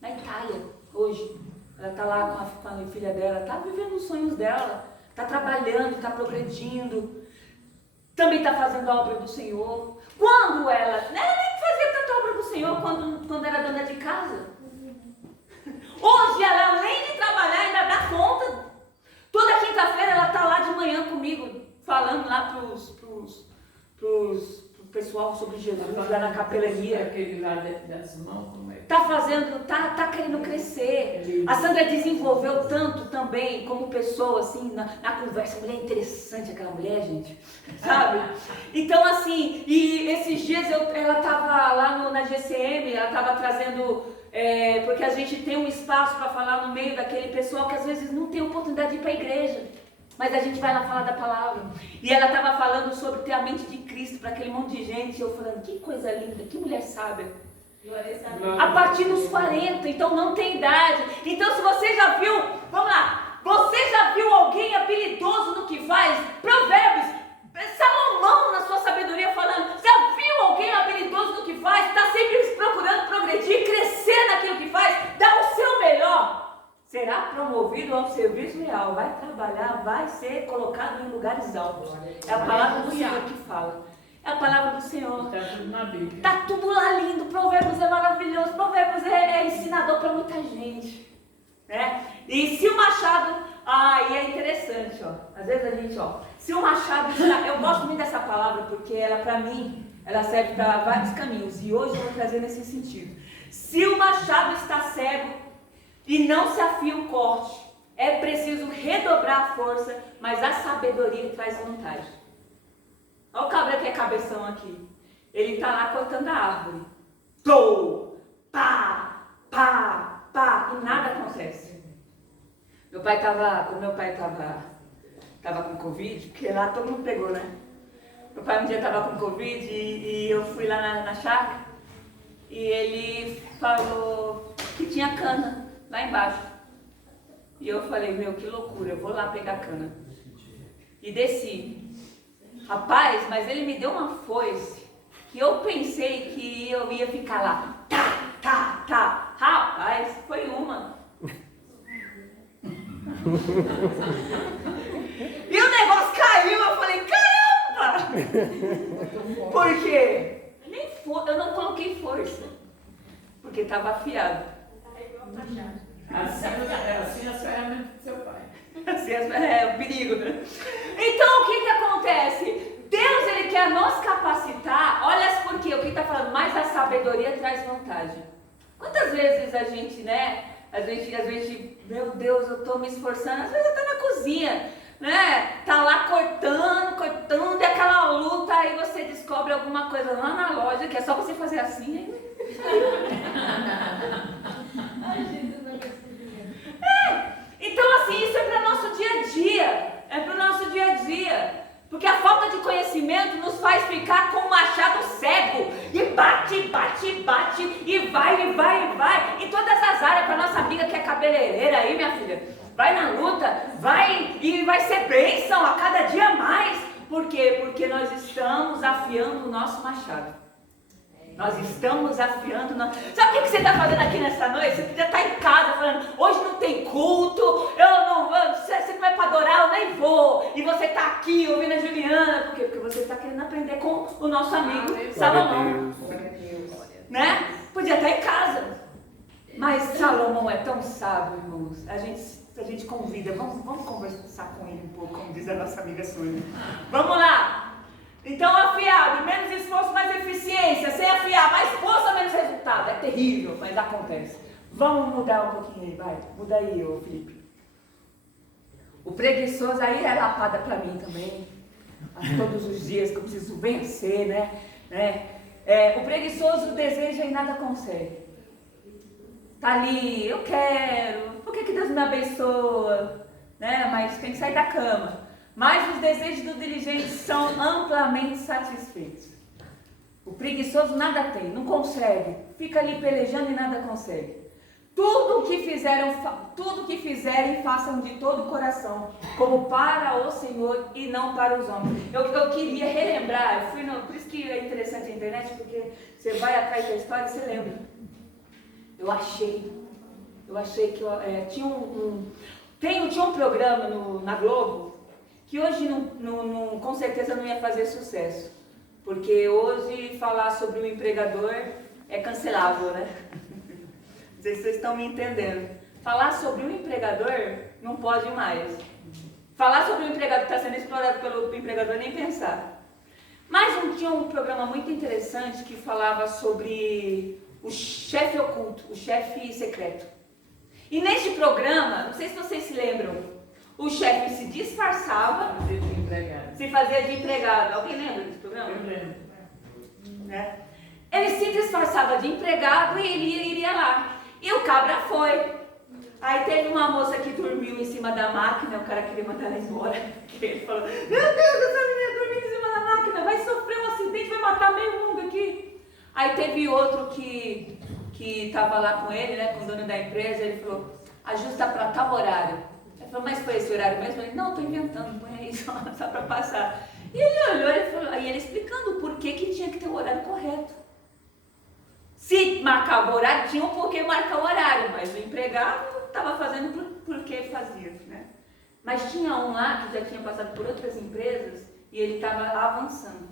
Na Itália, hoje. Ela está lá com a filha dela, está vivendo os sonhos dela. Está trabalhando, está progredindo. Também está fazendo a obra do Senhor. Quando ela nem fazia tanta obra do Senhor quando era dona de casa. Hoje ela, além de trabalhar, ainda dá conta. Toda quinta-feira ela está lá de manhã comigo, falando lá pro pessoal sobre Jesus, lá na capelania. Aquele lá das mãos, como é? Tá fazendo, tá querendo crescer. A Sandra desenvolveu tanto também como pessoa, assim, na conversa. Mulher interessante aquela mulher, gente, sabe? Então, assim, e esses dias ela tava lá na GCM, ela tava trazendo, porque a gente tem um espaço para falar no meio daquele pessoal que às vezes não tem oportunidade de ir para a igreja. Mas a gente vai lá falar da palavra. E ela estava falando sobre ter a mente de Cristo para aquele monte de gente. E eu falando, que coisa linda, que mulher sábia. A partir dos 40, então não tem idade. Então se você já viu, vamos lá, você já viu alguém habilidoso no que faz? Provérbios, Salomão na sua sabedoria falando, já viu alguém habilidoso no que faz? Está sempre procurando progredir, crescer naquilo que faz, dá o seu melhor. Será promovido ao serviço real, vai trabalhar, vai ser colocado em lugares altos. É a palavra do Senhor que fala. É a palavra do Senhor. Está tudo na Bíblia. Está tudo lá lindo. Provérbios é maravilhoso. Provérbios é ensinador para muita gente. Né? E se o machado... e é interessante, ó. Às vezes a gente, se o machado está... Eu gosto muito dessa palavra porque ela, para mim, ela serve para vários caminhos. E hoje eu vou trazer nesse sentido. Se o machado está cego e não se afia o corte, é preciso redobrar a força, mas a sabedoria traz vantagem. Olha o cabra que é cabeção aqui. Ele está lá cortando a árvore. Pá, pá, pá, e nada acontece. Quando meu pai estava com Covid, porque lá todo mundo pegou, né? Meu pai um dia estava com Covid e eu fui lá na chácara e ele falou que tinha cana lá embaixo. E eu falei, que loucura, eu vou lá pegar cana. E desci. Rapaz, mas ele me deu uma foice que eu pensei que eu ia ficar lá. Tá. Rapaz, foi uma. E o negócio caiu, eu falei, caramba! Por quê? Eu não coloquei força. Porque estava afiado. Assim as ferramentas do seu pai. Assim é o perigo, né? Então o que acontece? Deus, ele quer nos capacitar. Olha por quê? O que está falando? Mas a sabedoria traz vantagem. Quantas vezes a gente, né? A gente, meu Deus, eu estou me esforçando. Às vezes até na cozinha, né? Tá lá cortando, e aquela luta, aí você descobre alguma coisa lá na loja, que é só você fazer assim. Então assim, isso é para o nosso dia a dia. É para o nosso dia a dia. Porque a falta de conhecimento nos faz ficar com o machado cego. E bate, e vai. Em todas as áreas, para nossa amiga que é cabeleireira aí, minha filha. Vai na luta, vai ser bênção a cada dia mais. Por quê? Porque nós estamos afiando o nosso machado. Nós estamos afiando. Sabe o que você está fazendo aqui nessa noite? Você podia estar em casa falando, hoje não tem culto, você não vai para adorar, eu nem vou. E você está aqui ouvindo a Juliana. Por quê? Porque você está querendo aprender com o nosso nosso amigo Salomão, Glória a Deus. né? Podia estar em casa, mas Salomão é tão sábio, irmãos. A gente convida, vamos conversar com ele um pouco, como diz a nossa amiga Sônia. Vamos lá. Então, afiado, menos esforço, mais eficiência. Sem afiar, mais força, menos resultado. É terrível, mas acontece. Vamos mudar um pouquinho aí, vai. Muda aí, ô Felipe. O preguiçoso aí é lapada pra mim também. Todos os dias que eu preciso vencer, né? O preguiçoso deseja e nada consegue. Tá ali, eu quero. Por que Deus me abençoa? Né? Mas tem que sair da cama. Mas os desejos do diligente são amplamente satisfeitos. O preguiçoso nada tem, não consegue. Fica ali pelejando e nada consegue. Tudo que fizerem, façam de todo o coração, como para o Senhor e não para os homens. Eu queria relembrar, por isso que é interessante a internet, porque você vai atrás da história e você lembra. Eu achei que tinha um programa na Globo, que hoje com certeza não ia fazer sucesso, porque hoje falar sobre o empregador é cancelável, né? Não sei se vocês estão me entendendo. Falar sobre o empregador não pode mais. Falar sobre o empregado que está sendo explorado pelo empregador, nem pensar. Mas tinha um programa muito interessante que falava sobre o chefe oculto, o chefe secreto. E neste programa, não sei se vocês se lembram, o chefe se disfarçava, se fazia de empregado. Alguém lembra desse programa? Eu lembro. Né? Ele se disfarçava de empregado e ele iria lá. E o cabra foi. Aí teve uma moça que dormiu em cima da máquina, o cara queria mandar ela embora. Ele falou, meu Deus, essa menina dormindo em cima da máquina, vai sofrer um acidente, vai matar meio mundo aqui. Aí teve outro que estava lá com ele, né, com o dono da empresa, ele falou, ajusta para tal horário. Ele falou, mas foi esse horário mesmo? Ele, não, estou inventando, põe aí só para passar. E ele olhou, aí ele explicando por que tinha que ter o horário correto. Se marcava o horário, tinha um porquê marcar o horário, mas o empregado estava fazendo porque fazia, né? Mas tinha um lá que já tinha passado por outras empresas e ele estava avançando.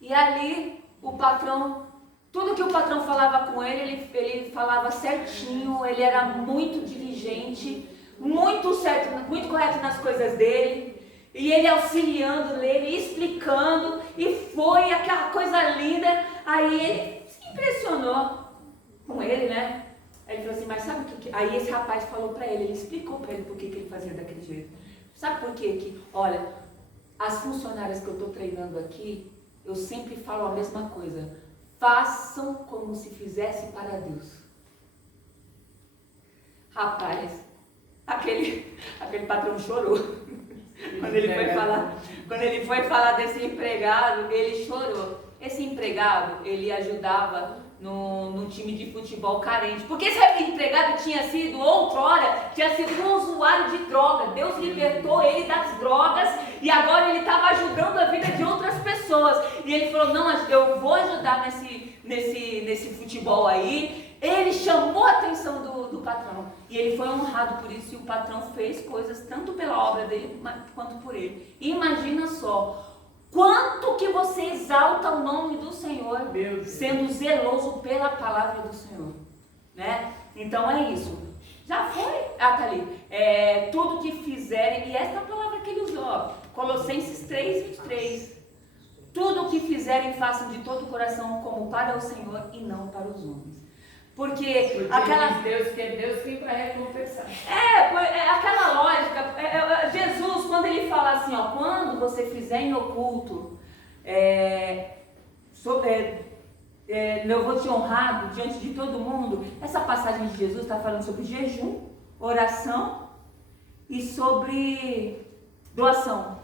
E ali o patrão, tudo que o patrão falava com ele falava certinho, ele era muito diligente, muito certo, muito correto nas coisas dele. E ele auxiliando ele, explicando, e foi aquela coisa linda. Aí ele se impressionou com ele, né? Aí ele falou assim, mas sabe o que... Aí esse rapaz falou pra ele explicou pra ele por que ele fazia daquele jeito. Sabe por quê? Que, olha, as funcionárias que eu tô treinando aqui, eu sempre falo a mesma coisa. Façam como se fizesse para Deus. Rapaz, aquele patrão chorou. Quando ele foi falar desse empregado, ele chorou. Esse empregado, ele ajudava num time de futebol carente. Porque esse empregado tinha sido um usuário de droga. Deus libertou ele das drogas e agora ele estava ajudando a vida de outras pessoas. E ele falou, não, eu vou ajudar nesse futebol aí. Ele chamou a atenção do patrão e ele foi honrado por isso, e o patrão fez coisas tanto pela obra dele quanto por ele. E imagina só, quanto que você exalta o nome do Senhor, sendo zeloso pela palavra do Senhor, né? Então é isso. Já foi, tá ali. Tudo que fizerem, e essa é a palavra que ele usou, ó, Colossenses 3:23. Tudo que fizerem, façam de todo o coração como para o Senhor e não para os homens. Porque aquela... Deus, que é Deus quem vai recompensar. Aquela lógica. Jesus, quando ele fala assim, ó, quando você fizer em oculto, eu vou te honrar diante de todo mundo. Essa passagem de Jesus está falando sobre jejum, oração e sobre doação.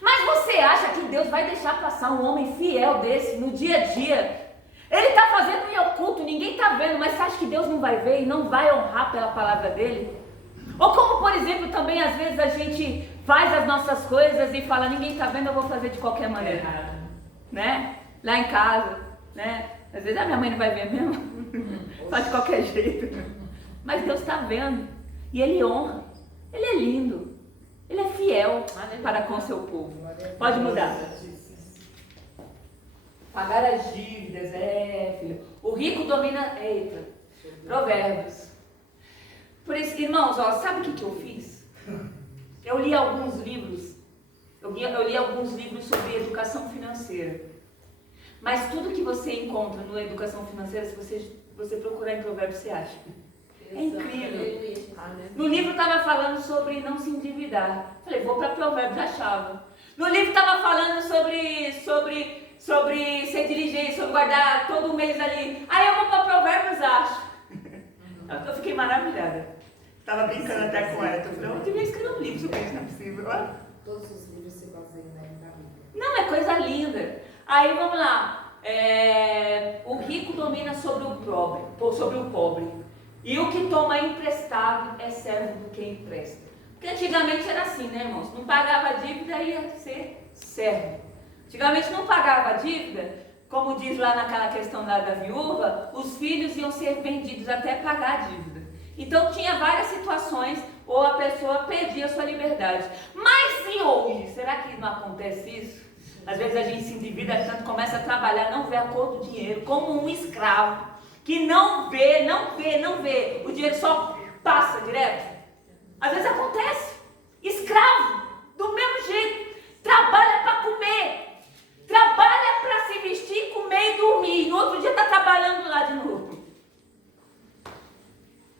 Mas você acha que Deus vai deixar passar um homem fiel desse no dia a dia? Ele está fazendo em oculto, ninguém está vendo, mas você acha que Deus não vai ver e não vai honrar pela palavra dele? Ou como, por exemplo, também às vezes a gente faz as nossas coisas e fala, ninguém está vendo, eu vou fazer de qualquer maneira. Né? Lá em casa, né? Às vezes a minha mãe não vai ver mesmo, faz de qualquer jeito. Mas Deus está vendo e Ele honra, Ele é lindo, Ele é fiel para com o seu povo. Pode mudar. Pagar as dívidas, filho. O rico domina, Provérbios. Por isso, irmãos, ó, sabe o que eu fiz? Eu li alguns livros, eu li alguns livros sobre educação financeira. Mas tudo que você encontra na educação financeira, se você procurar em Provérbios, você acha. É incrível. No livro estava falando sobre não se endividar. Falei, vou para Provérbios, achava. No livro estava falando sobre ser diligente, sobre guardar todo mês ali. Aí eu vou para Provérbios, acho. Eu fiquei maravilhada. Estava brincando até com ela. Eu falei, eu devia escrever um livro sobre isso, não é possível. Todos os livros se baseiam na Bíblia. Não, é coisa linda. Aí vamos lá. O rico domina sobre o pobre. E o que toma emprestado é servo do que empresta. Porque antigamente era assim, né, irmãos? Não pagava dívida, ia ser servo. Antigamente não pagava dívida, como diz lá naquela questão da viúva, os filhos iam ser vendidos até pagar a dívida. Então tinha várias situações, ou a pessoa perdia a sua liberdade. Mas e hoje? Será que não acontece isso? Às vezes a gente se endivida tanto, começa a trabalhar, não vê a cor do dinheiro, como um escravo, que não vê, o dinheiro só passa direto. Às vezes acontece, escravo, do mesmo jeito, trabalha para comer, trabalha para se vestir, comer e dormir, no outro dia está trabalhando lá de novo.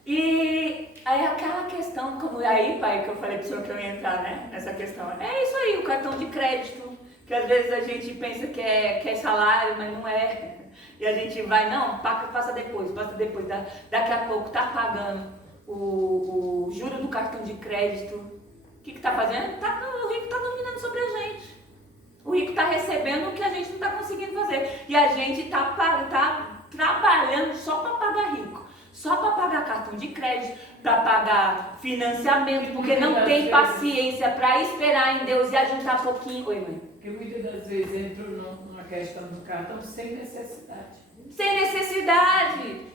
E aí aquela questão, como aí, pai, que eu falei para o senhor que eu ia entrar, né, nessa questão, é isso aí, o cartão de crédito, que às vezes a gente pensa que é salário, mas não é. E a gente vai, não, passa depois, daqui a pouco está pagando o juro do cartão de crédito. O que está fazendo? O rico está dominando sobre a gente. O rico está recebendo o que a gente não está conseguindo fazer. E a gente está trabalhando só para pagar rico. Só para pagar cartão de crédito, para pagar financiamento, porque não tem paciência para esperar em Deus e ajuntar pouquinho. Oi, mãe. Porque muitas das vezes entro numa questão do cartão sem necessidade. Sem necessidade.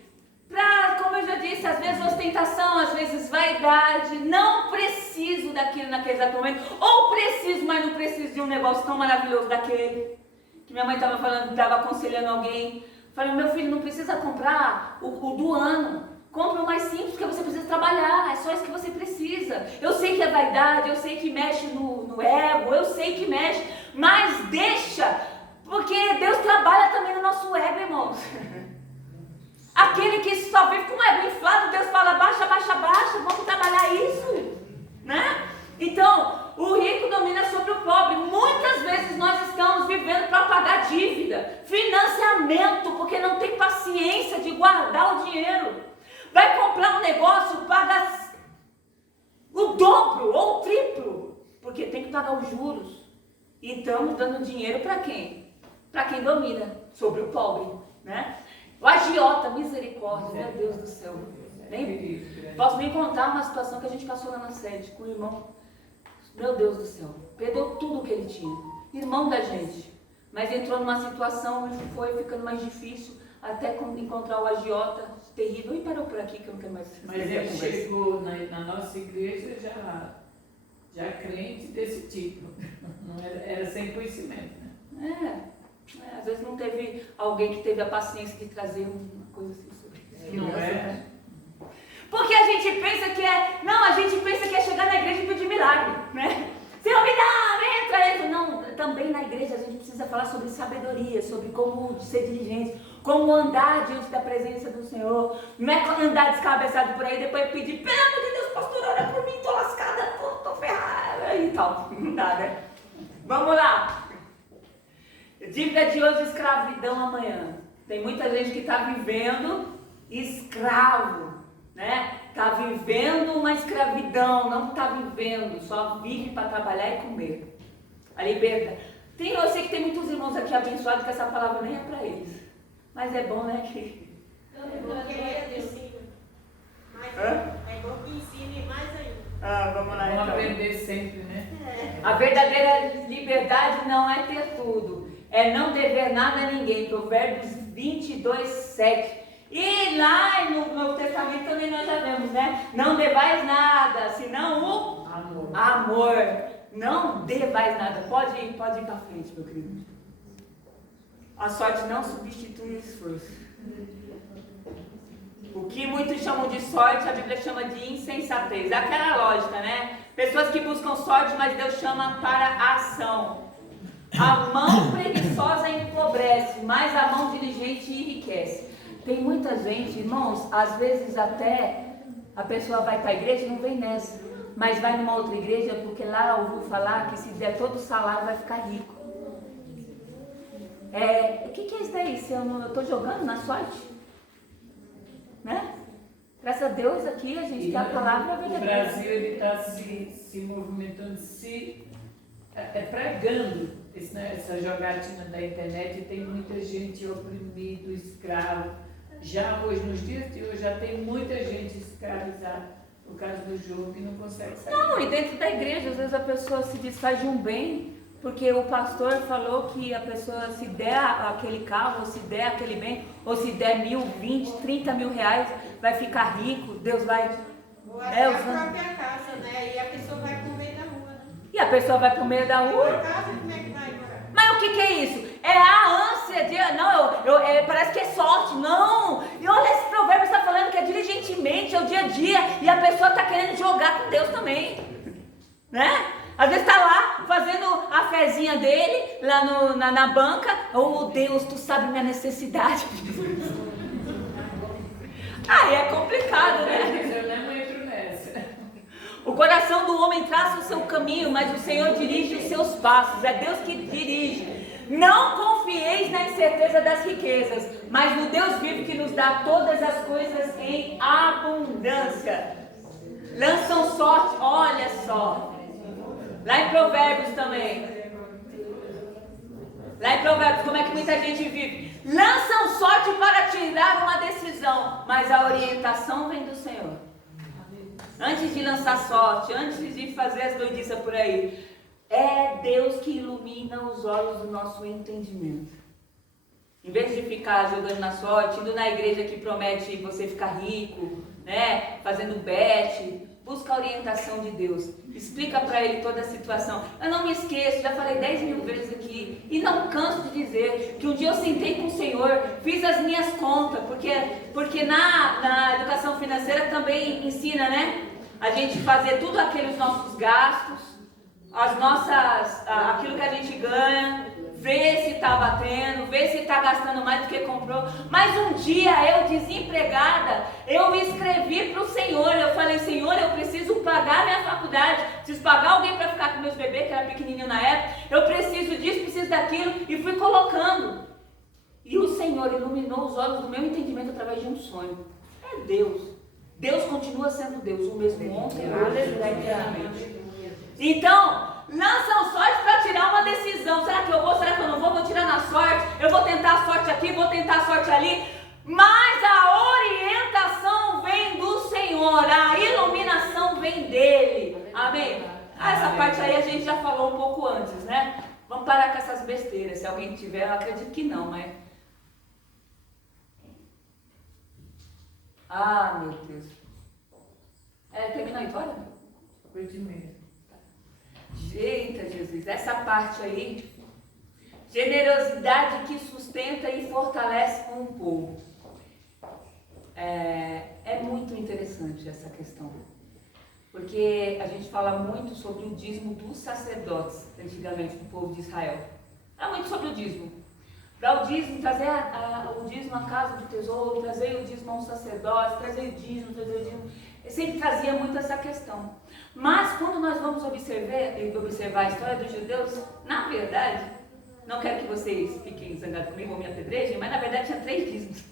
Como eu já disse, às vezes ostentação, às vezes vaidade. Não preciso daquilo naquele exato momento. Ou preciso, mas não preciso de um negócio tão maravilhoso daquele. Que minha mãe estava falando, estava aconselhando alguém. Falei, meu filho, não precisa comprar o do ano. Compre o mais simples, porque você precisa trabalhar. É só isso que você precisa. Eu sei que é vaidade, eu sei que mexe no ego, eu sei que mexe. Mas deixa, porque Deus trabalha também no nosso ego, irmãos. Aquele que só vive com o ego inflado, Deus fala, baixa, vamos trabalhar isso. Né? Então, o rico domina sobre o pobre. Muitas vezes nós estamos vivendo para pagar dívida, financiamento, porque não tem paciência de guardar o dinheiro. Vai comprar um negócio, paga o dobro ou o triplo, porque tem que pagar os juros. E estamos dando dinheiro para quem? Para quem domina sobre o pobre, né? O agiota, misericórdia, meu Deus do céu. Posso nem contar uma situação que a gente passou lá na sede com o irmão. Meu Deus do céu, perdeu tudo o que ele tinha, irmão da gente, mas entrou numa situação e foi ficando mais difícil até encontrar o agiota terrível. E parou por aqui que eu não quero mais. Mas ele chegou na nossa igreja já crente desse tipo, não era sem conhecimento, né? Às vezes não teve alguém que teve a paciência de trazer uma coisa assim sobre isso. Não é? Porque a gente pensa que é chegar na igreja e pedir milagre, né? Senhor, me dá, entra. Não, também na igreja a gente precisa falar sobre sabedoria, sobre como ser diligente, como andar diante da presença do Senhor. Não é andar descabeçado por aí e depois pedir, pelo amor de Deus, pastor, ora por mim, tô lascada, tô ferrada e tal. Não dá, né? Vamos lá. Dívida de hoje, escravidão amanhã. Tem muita gente que está vivendo escravo, né? Está vivendo uma escravidão, não está vivendo, só vive para trabalhar e comer. A liberdade. Eu sei que tem muitos irmãos aqui abençoados que essa palavra nem é para eles. Mas é bom, né? É bom que ensine mais ainda. Vamos lá. Vamos Então. aprender sempre, né? A verdadeira liberdade não é ter tudo, é não dever nada a ninguém. Provérbios 22, 7. E lá no Novo Testamento também nós já vemos, né? Não devais nada, senão o amor. Não devais nada. Pode ir para frente, meu querido. A sorte não substitui o esforço. O que muitos chamam de sorte, a Bíblia chama de insensatez. É aquela lógica, né? Pessoas que buscam sorte, mas Deus chama para a ação. A mão preguiçosa empobrece, mas a mão diligente enriquece. Tem muita gente, irmãos, às vezes até a pessoa vai para a igreja e não vem nessa, mas vai numa outra igreja porque lá ouviu falar que se der todo o salário vai ficar rico. O que é isso daí? Se eu estou jogando na sorte? Né? Graças a Deus aqui a gente tem a palavra verdadeira. O Brasil está se movimentando, pregando essa jogatina da internet, e tem muita gente oprimida, escravo. Já hoje, nos dias de hoje, já tem muita gente escravizada por causa do jogo que não consegue sair. Não, e dentro da igreja, às vezes a pessoa se desfaz de um bem, porque o pastor falou que a pessoa, se der aquele carro, ou se der aquele bem, ou se der 1.000, 20, 30 mil reais, vai ficar rico, Deus vai... Ou até a própria casa, né? E a pessoa vai pro meio da rua, né? E a pessoa vai pro meio da rua. E casa, como é que vai morar? Mas o que é isso? É a ânsia de... parece que é sorte. Não! E olha, esse provérbio está falando que é diligentemente, é o dia a dia. E a pessoa está querendo jogar com Deus também. Né? Às vezes está lá, fazendo a fezinha dele, lá na banca. Oh, Deus, tu sabe minha necessidade. Aí é complicado, né? Eu não entro nessa. O coração do homem traça o seu caminho, mas o Senhor dirige os seus passos. É Deus que dirige. Não confieis na incerteza das riquezas, mas no Deus vivo que nos dá todas as coisas em abundância. Lançam sorte, olha só. Lá em Provérbios também. Lá em Provérbios, como é que muita gente vive? Lançam sorte para tirar uma decisão, mas a orientação vem do Senhor. Antes de lançar sorte, antes de fazer as doidices por aí, é Deus que ilumina os olhos do nosso entendimento. Em vez de ficar jogando na sorte, indo na igreja que promete você ficar rico, né, fazendo bet, busca a orientação de Deus. Explica para ele toda a situação. Eu não me esqueço, já falei 10.000 vezes aqui, e não canso de dizer que um dia eu sentei com o Senhor, fiz as minhas contas, porque na educação financeira também ensina, né? A gente fazer tudo aqueles nossos gastos, aquilo que a gente ganha, ver se está batendo, ver se está gastando mais do que comprou. Mas um dia eu, desempregada, eu me inscrevi para o Senhor. Eu falei, Senhor, eu preciso pagar minha faculdade, preciso pagar alguém para ficar com meus bebês, que era pequenininho na época, eu preciso disso, preciso daquilo, e fui colocando. E o Senhor iluminou os olhos do meu entendimento através de um sonho. É Deus. Deus continua sendo Deus, o mesmo ontem, hoje e eternamente. Então, lançam sorte para tirar uma decisão. Será que eu vou? Será que eu não vou? Vou tirar na sorte. Eu vou tentar a sorte aqui, vou tentar a sorte ali. Mas a orientação vem do Senhor. A iluminação vem dele. Amém? Essa parte aí a gente já falou um pouco antes, né? Vamos parar com essas besteiras. Se alguém tiver, eu acredito que não, mas... Ah, meu Deus. Terminou a história? Foi de medo. Eita, Jesus, essa parte aí, generosidade que sustenta e fortalece um povo. É muito interessante essa questão, porque a gente fala muito sobre o dízimo dos sacerdotes, antigamente, do povo de Israel. Era muito sobre o dízimo. Para o dízimo, trazer o dízimo à casa do tesouro, trazer o dízimo a um sacerdote, trazer o dízimo. Eu sempre trazia muito essa questão. Mas quando nós vamos observar a história dos judeus, na verdade, não quero que vocês fiquem zangados comigo ou me apedrejem, mas na verdade tinha 3 dízimos.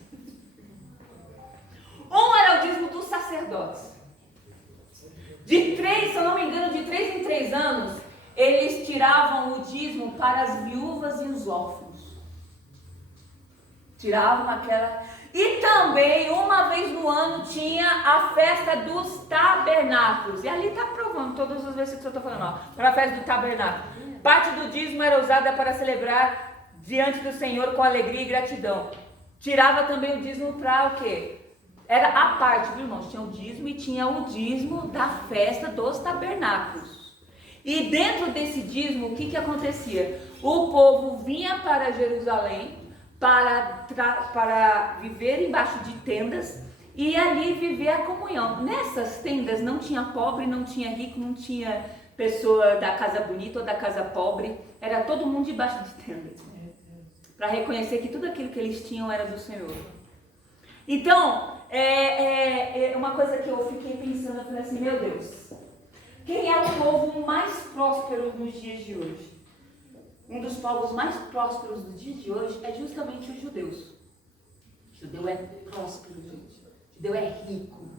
Um era o dízimo dos sacerdotes. De 3, se eu não me engano, de 3 em 3 anos, eles tiravam o dízimo para as viúvas e os órfãos. Tiravam aquela... E também, uma vez no ano, tinha a festa dos tabernáculos. E ali está provando, todas as vezes que eu estou falando, para a festa do tabernáculo. Parte do dízimo era usada para celebrar diante do Senhor com alegria e gratidão. Tirava também o dízimo para o quê? Era a parte, viu, irmãos? Tinha o dízimo e tinha o dízimo da festa dos tabernáculos. E dentro desse dízimo, o que acontecia? O povo vinha para Jerusalém, para viver embaixo de tendas e ali viver a comunhão. Nessas tendas não tinha pobre, não tinha rico, não tinha pessoa da casa bonita ou da casa pobre, era todo mundo debaixo de tendas, para reconhecer que tudo aquilo que eles tinham era do Senhor. Então, uma coisa que eu fiquei pensando, eu falei assim, meu Deus, quem é o povo mais próspero nos dias de hoje? Um dos povos mais prósperos dos dias de hoje é justamente os judeus. O judeu é próspero, gente. O judeu é rico.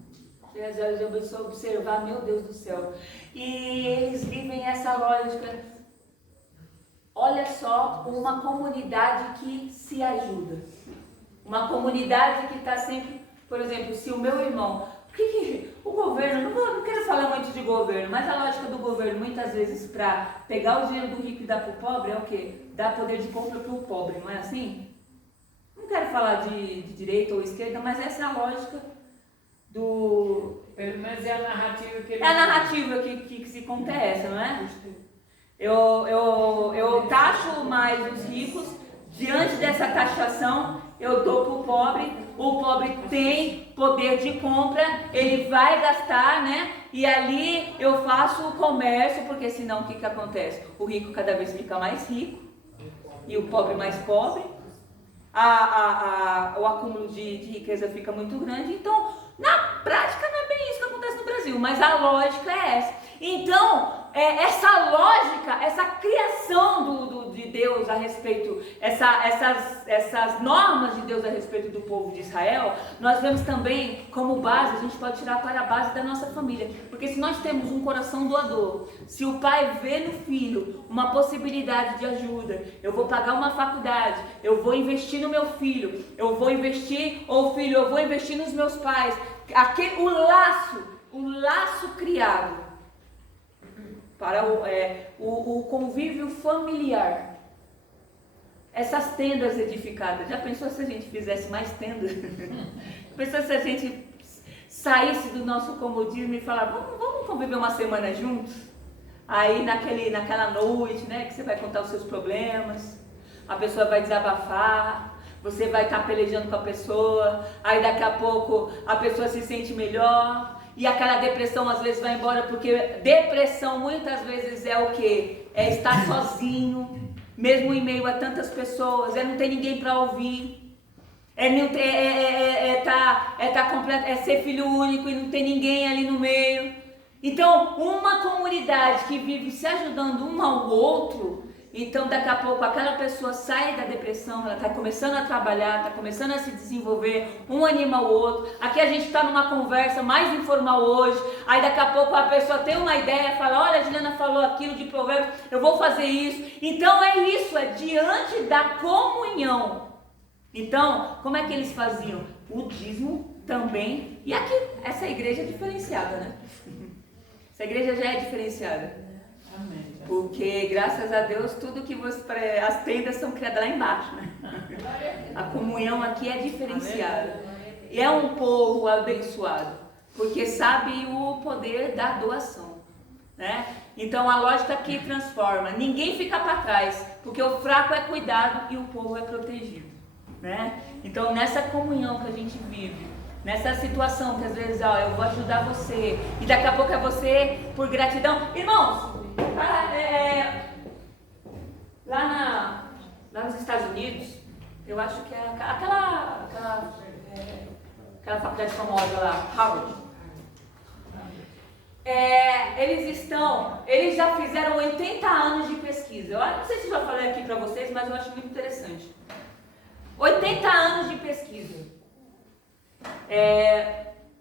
Eu vou observar, meu Deus do céu. E eles vivem essa lógica. Olha só, uma comunidade que se ajuda. Uma comunidade que está sempre, por exemplo, se o meu irmão... o governo, não quero falar muito de governo, mas a lógica do governo, muitas vezes, para pegar o dinheiro do rico e dar para o pobre, é o quê? Dar poder de compra para o pobre, não é assim? Não quero falar de direita ou esquerda, mas essa é a lógica do... Mas é a narrativa que ele... É a narrativa que se conta essa, não é? Eu taxo mais os ricos, diante dessa taxação, eu dou para o pobre tem poder de compra, ele vai gastar, né? E ali eu faço o comércio, porque senão o que acontece? O rico cada vez fica mais rico e o pobre mais pobre, o acúmulo de riqueza fica muito grande. Então, na prática não é bem isso que acontece no Brasil, mas a lógica é essa. Então, essa lógica, essa criação de Deus a respeito, essas normas de Deus a respeito do povo de Israel, nós vemos também como base, a gente pode tirar para a base da nossa família. Porque se nós temos um coração doador, se o pai vê no filho uma possibilidade de ajuda, eu vou pagar uma faculdade, eu vou investir no meu filho, eu vou investir nos meus pais, o laço criado para o convívio familiar. Essas tendas edificadas. Já pensou se a gente fizesse mais tendas? Pensou se a gente saísse do nosso comodismo e falar, vamos conviver uma semana juntos? Aí naquela noite, né, que você vai contar os seus problemas, a pessoa vai desabafar, você vai estar pelejando com a pessoa, aí daqui a pouco a pessoa se sente melhor. E aquela depressão às vezes vai embora, porque depressão muitas vezes é o quê? É estar sozinho, mesmo em meio a tantas pessoas, é não ter ninguém para ouvir, é ser filho único e não ter ninguém ali no meio. Então, uma comunidade que vive se ajudando um ao outro, então daqui a pouco aquela pessoa sai da depressão, ela está começando a trabalhar, está começando a se desenvolver, um anima o outro. Aqui a gente está numa conversa mais informal hoje, aí daqui a pouco a pessoa tem uma ideia, fala, olha, a Juliana falou aquilo de provérbio, eu vou fazer isso. Então é isso, é diante da comunhão. Então, como é que eles faziam? O dízimo também, e aqui, essa igreja é diferenciada, né? Essa igreja já é diferenciada. Amém. Porque, graças a Deus, tudo que as tendas são criadas lá embaixo, né? A comunhão aqui é diferenciada. E é um povo abençoado, porque sabe o poder da doação, né? Então, a lógica aqui transforma. Ninguém fica para trás, porque o fraco é cuidado e o povo é protegido, né? Então, nessa comunhão que a gente vive, nessa situação que às vezes, eu vou ajudar você, e daqui a pouco é você por gratidão. Irmãos, lá nos Estados Unidos, eu acho que é aquela faculdade famosa lá, Harvard. Eles já fizeram 80 anos de pesquisa. Eu não sei se eu já falei aqui para vocês, mas eu acho muito interessante. 80 anos de pesquisa.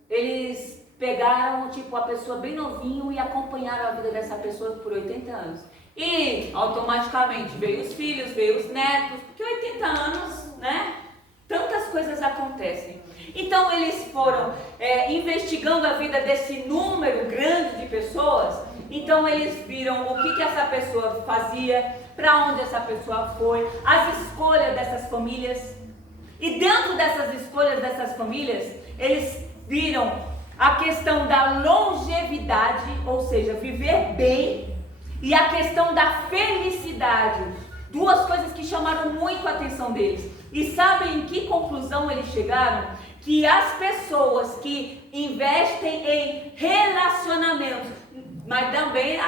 Eles pegaram, a pessoa bem novinho e acompanharam a vida dessa pessoa por 80 anos. E, automaticamente, veio os filhos, veio os netos, porque 80 anos, né? Tantas coisas acontecem. Então, eles foram investigando a vida desse número grande de pessoas. Então, eles viram o que essa pessoa fazia, para onde essa pessoa foi, as escolhas dessas famílias. E dentro dessas escolhas dessas famílias, eles viram a questão da longevidade, ou seja, viver bem, e a questão da felicidade. Duas coisas que chamaram muito a atenção deles. E sabem em que conclusão eles chegaram? Que as pessoas que investem em relacionamentos, mas também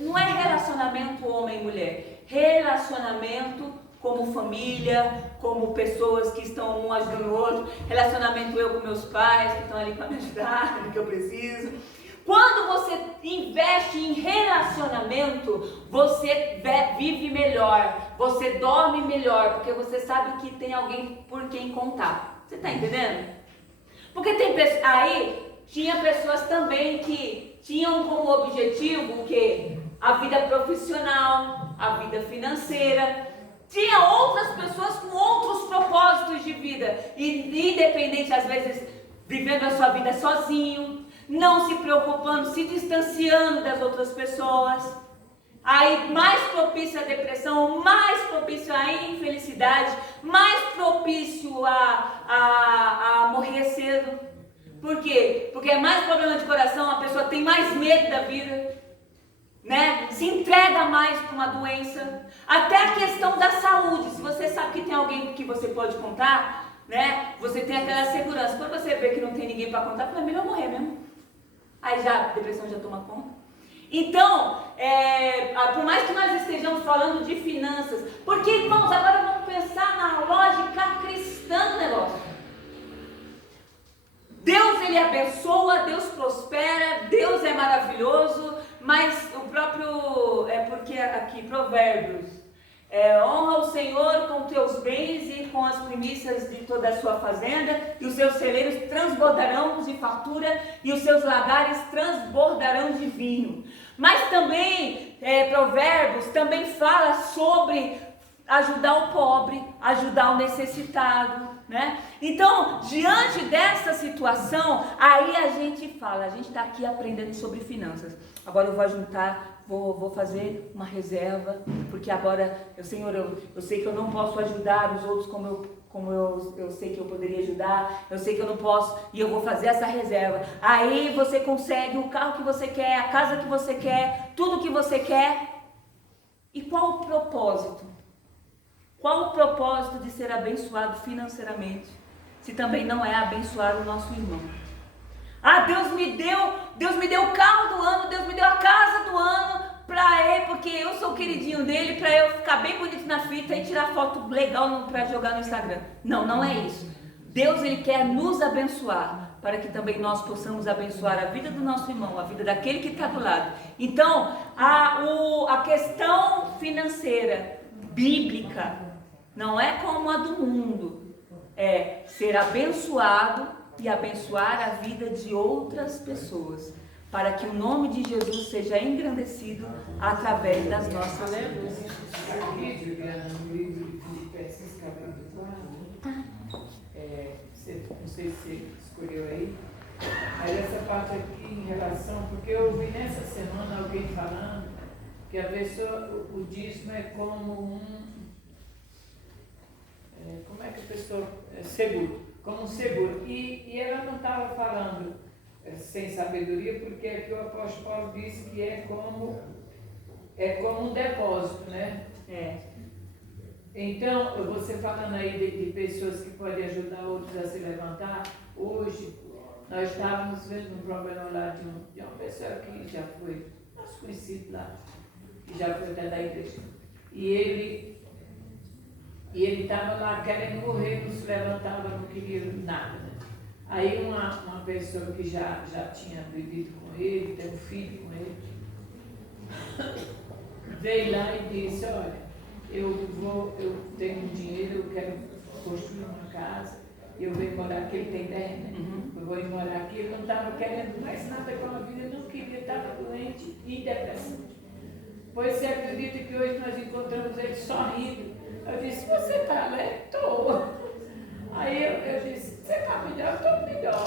não é relacionamento homem e mulher, relacionamento como família, como pessoas que estão um ajudando o outro, relacionamento eu com meus pais, que estão ali para me ajudar, no que eu preciso. Quando você investe em relacionamento, você vive melhor, você dorme melhor, porque você sabe que tem alguém por quem contar. Você está entendendo? Porque tem pessoas, aí tinha pessoas também que tinham como objetivo o quê? A vida profissional, a vida financeira. Tinha outras pessoas com outros propósitos de vida, e independente, às vezes, vivendo a sua vida sozinho, não se preocupando, se distanciando das outras pessoas. Aí mais propício à depressão, mais propício à infelicidade, mais propício a morrer cedo. Por quê? Porque é mais problema de coração, a pessoa tem mais medo da vida, né? Se entrega mais para uma doença. Até a questão da saúde, se você sabe que tem alguém que você pode contar, né? Você tem aquela segurança. Quando você vê que não tem ninguém para contar, é melhor morrer mesmo. Aí a depressão já toma conta. Então, por mais que nós estejamos falando de finanças, porque, irmãos, agora vamos pensar na lógica cristã do negócio. Deus, Ele abençoa, Deus prospera, Deus é maravilhoso, mas o próprio, porque aqui, Provérbios, honra o Senhor com teus bens e com as primícias de toda a sua fazenda, e os seus celeiros transbordarão de fartura, e os seus lagares transbordarão de vinho. Mas também, Provérbios também fala sobre ajudar o pobre, ajudar o necessitado, né? Então, diante dessa situação, aí a gente fala, a gente está aqui aprendendo sobre finanças. Agora eu vou juntar, vou fazer uma reserva, porque agora, Senhor, eu sei que eu não posso ajudar os outros como eu sei que eu poderia ajudar, eu sei que eu não posso, e eu vou fazer essa reserva. Aí você consegue o carro que você quer, a casa que você quer, tudo que você quer. E qual o propósito? Qual o propósito de ser abençoado financeiramente, se também não é abençoar o nosso irmão? Ah, Deus me deu o carro do ano, Deus me deu a casa do ano para ele, porque eu sou o queridinho dele, para eu ficar bem bonito na fita e tirar foto legal para jogar no Instagram. Não, não é isso. Deus, Ele quer nos abençoar, para que também nós possamos abençoar a vida do nosso irmão, a vida daquele que está do lado. Então, a questão financeira, bíblica, não é como a do mundo, é ser abençoado e abençoar a vida de outras pessoas, para que o nome de Jesus seja engrandecido através das nossas vidas. Aqui, Juliana, no livro de Filipenses, capítulo 4, não sei se você escolheu aí, mas essa parte aqui em relação, porque eu ouvi nessa semana alguém falando que a pessoa, o dízimo é como como é que a pessoa, seguro, como um seguro, e ela não estava falando sem sabedoria, porque aqui o apóstolo Paulo disse que é como um depósito, né? Então, você falando aí de pessoas que podem ajudar outros a se levantar, hoje nós estávamos vendo um problema lá de uma pessoa que já foi nosso conhecido lá, que já foi até da igreja, e ele estava lá querendo morrer, não se levantava, não queria nada, né? Aí uma pessoa que já tinha vivido com ele, tem um filho com ele, veio lá e disse, olha, eu tenho dinheiro, eu quero construir uma casa, eu venho morar aqui, ele tem terra, né? Eu vou ir morar aqui, ele não estava querendo mais nada com a vida, ele não queria, estava doente e depressão. Pois você acredita que hoje nós encontramos ele sorrindo? Eu disse, você está alegre? Estou. Aí eu disse, você está melhor? Estou melhor.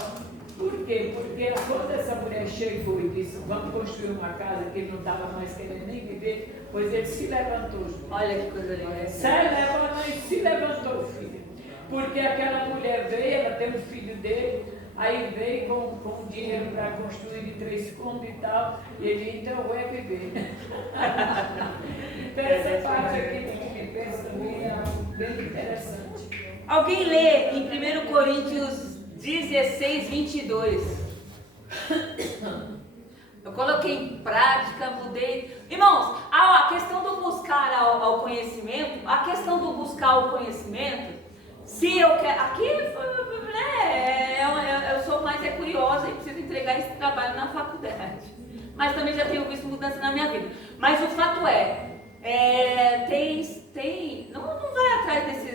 Por quê? Porque quando essa mulher chegou e disse, vamos construir uma casa que ele não estava mais querendo nem viver, pois ele se levantou. Olha que coisa linda. Se levantou, filho. Porque aquela mulher veio, ela tem um filho dele, aí veio com dinheiro para construir de 3 cômodos e tal, e ele então vai viver. Então essa parte aqui de Filipenses também é algo bem interessante. Alguém lê em 1 Coríntios 16, 22. Eu coloquei em prática, mudei. Irmãos, a questão do buscar ao conhecimento, se eu quero. Aqui, né, eu sou mais curiosa e preciso entregar esse trabalho na faculdade. Mas também já tenho visto mudança na minha vida. Mas o fato não vai atrás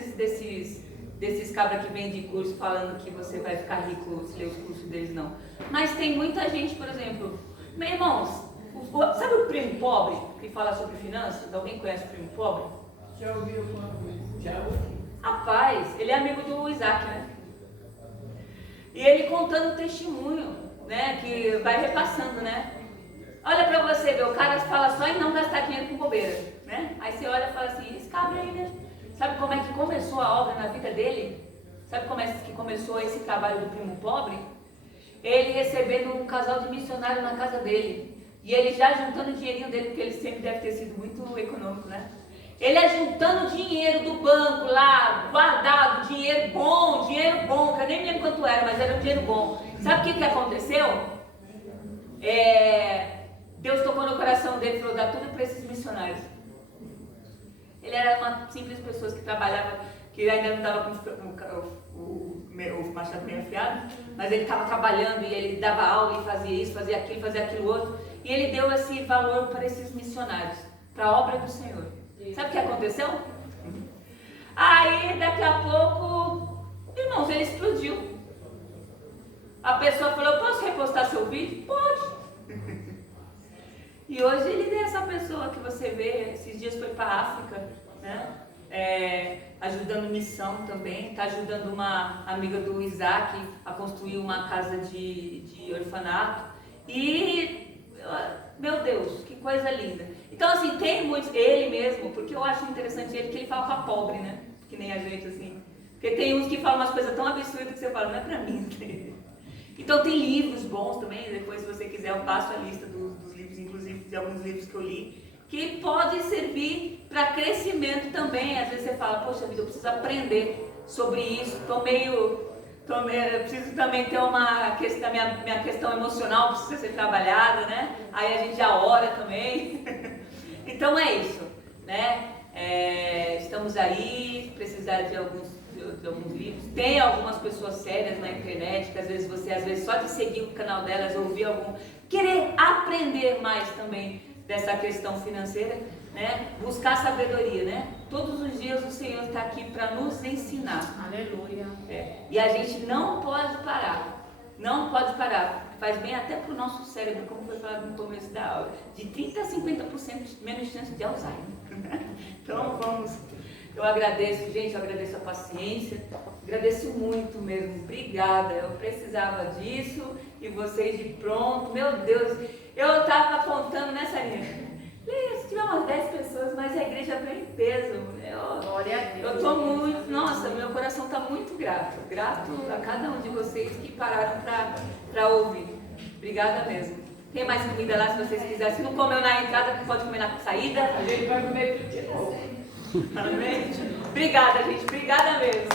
desses cabras que vendem curso falando que você vai ficar rico se ler os cursos deles, não. Mas tem muita gente, por exemplo, meus irmãos, sabe o primo pobre que fala sobre finanças? Alguém conhece o primo pobre? Já ouviu alguma coisa? Já ouvi. Rapaz, ele é amigo do Isaac, né? E ele contando testemunho, né? Que vai repassando, né? Olha pra você ver, o cara fala só em não gastar dinheiro com bobeira, né? Aí você olha e fala assim, esse cabra aí, né? Sabe como é que começou a obra na vida dele? Sabe como é que começou esse trabalho do primo pobre? Ele recebendo um casal de missionários na casa dele. E ele já juntando o dinheirinho dele, porque ele sempre deve ter sido muito econômico, né? Ele juntando dinheiro do banco lá, guardado, dinheiro bom, que eu nem me lembro quanto era, mas era um dinheiro bom. Sabe o que aconteceu? Deus tocou no coração dele e falou, dá tudo para esses missionários. Ele era uma simples pessoa que trabalhava, que ainda não estava com o machado meio afiado, mas ele estava trabalhando e ele dava aula e fazia isso, fazia aquilo outro. E ele deu esse valor para esses missionários, para a obra do Senhor. Sabe o que aconteceu? Aí, daqui a pouco, irmãos, ele explodiu. A pessoa falou, posso repostar seu vídeo? Pode. E hoje ele é essa pessoa que você vê, esses dias foi para a África, né? Ajudando missão também, está ajudando uma amiga do Isaac a construir uma casa de orfanato. E, meu Deus, que coisa linda. Então, assim, tem muitos, ele mesmo, porque eu acho interessante ele que ele fala com a pobre, né? Que nem a gente, assim. Porque tem uns que falam umas coisas tão absurdas que você fala, não é pra mim. Então, tem livros bons também, depois, se você quiser, eu passo a lista dos livros, inclusive de alguns livros que eu li, que pode servir para crescimento também. Às vezes você fala, poxa vida, eu preciso aprender sobre isso, eu preciso também ter uma questão, minha questão emocional precisa ser trabalhada, né? Aí a gente já ora também. Então é isso, né? Estamos aí, precisar de alguns livros. Tem algumas pessoas sérias na internet, que às vezes só de seguir o canal delas, ouvir querer aprender mais também dessa questão financeira, né? Buscar sabedoria, né? Todos os dias o Senhor está aqui para nos ensinar. Aleluia. E a gente não pode parar. Não pode parar. Faz bem até para o nosso cérebro, como foi falado no começo da aula. De 30% a 50% menos chance de Alzheimer. Então vamos. Eu agradeço, gente, eu agradeço a paciência. Agradeço muito mesmo. Obrigada. Eu precisava disso. E vocês de pronto. Meu Deus. Eu estava contando nessa linha. Se tiver umas 10 pessoas, mas a igreja veio em peso. Glória a Deus. Eu estou muito, nossa, meu coração está muito grato. Grato a cada um de vocês que pararam para ouvir. Obrigada mesmo. Tem mais comida lá se vocês quiserem. Se não comeu na entrada, pode comer na saída. A gente vai comer tudo de novo. Amém? Obrigada, gente. Obrigada mesmo.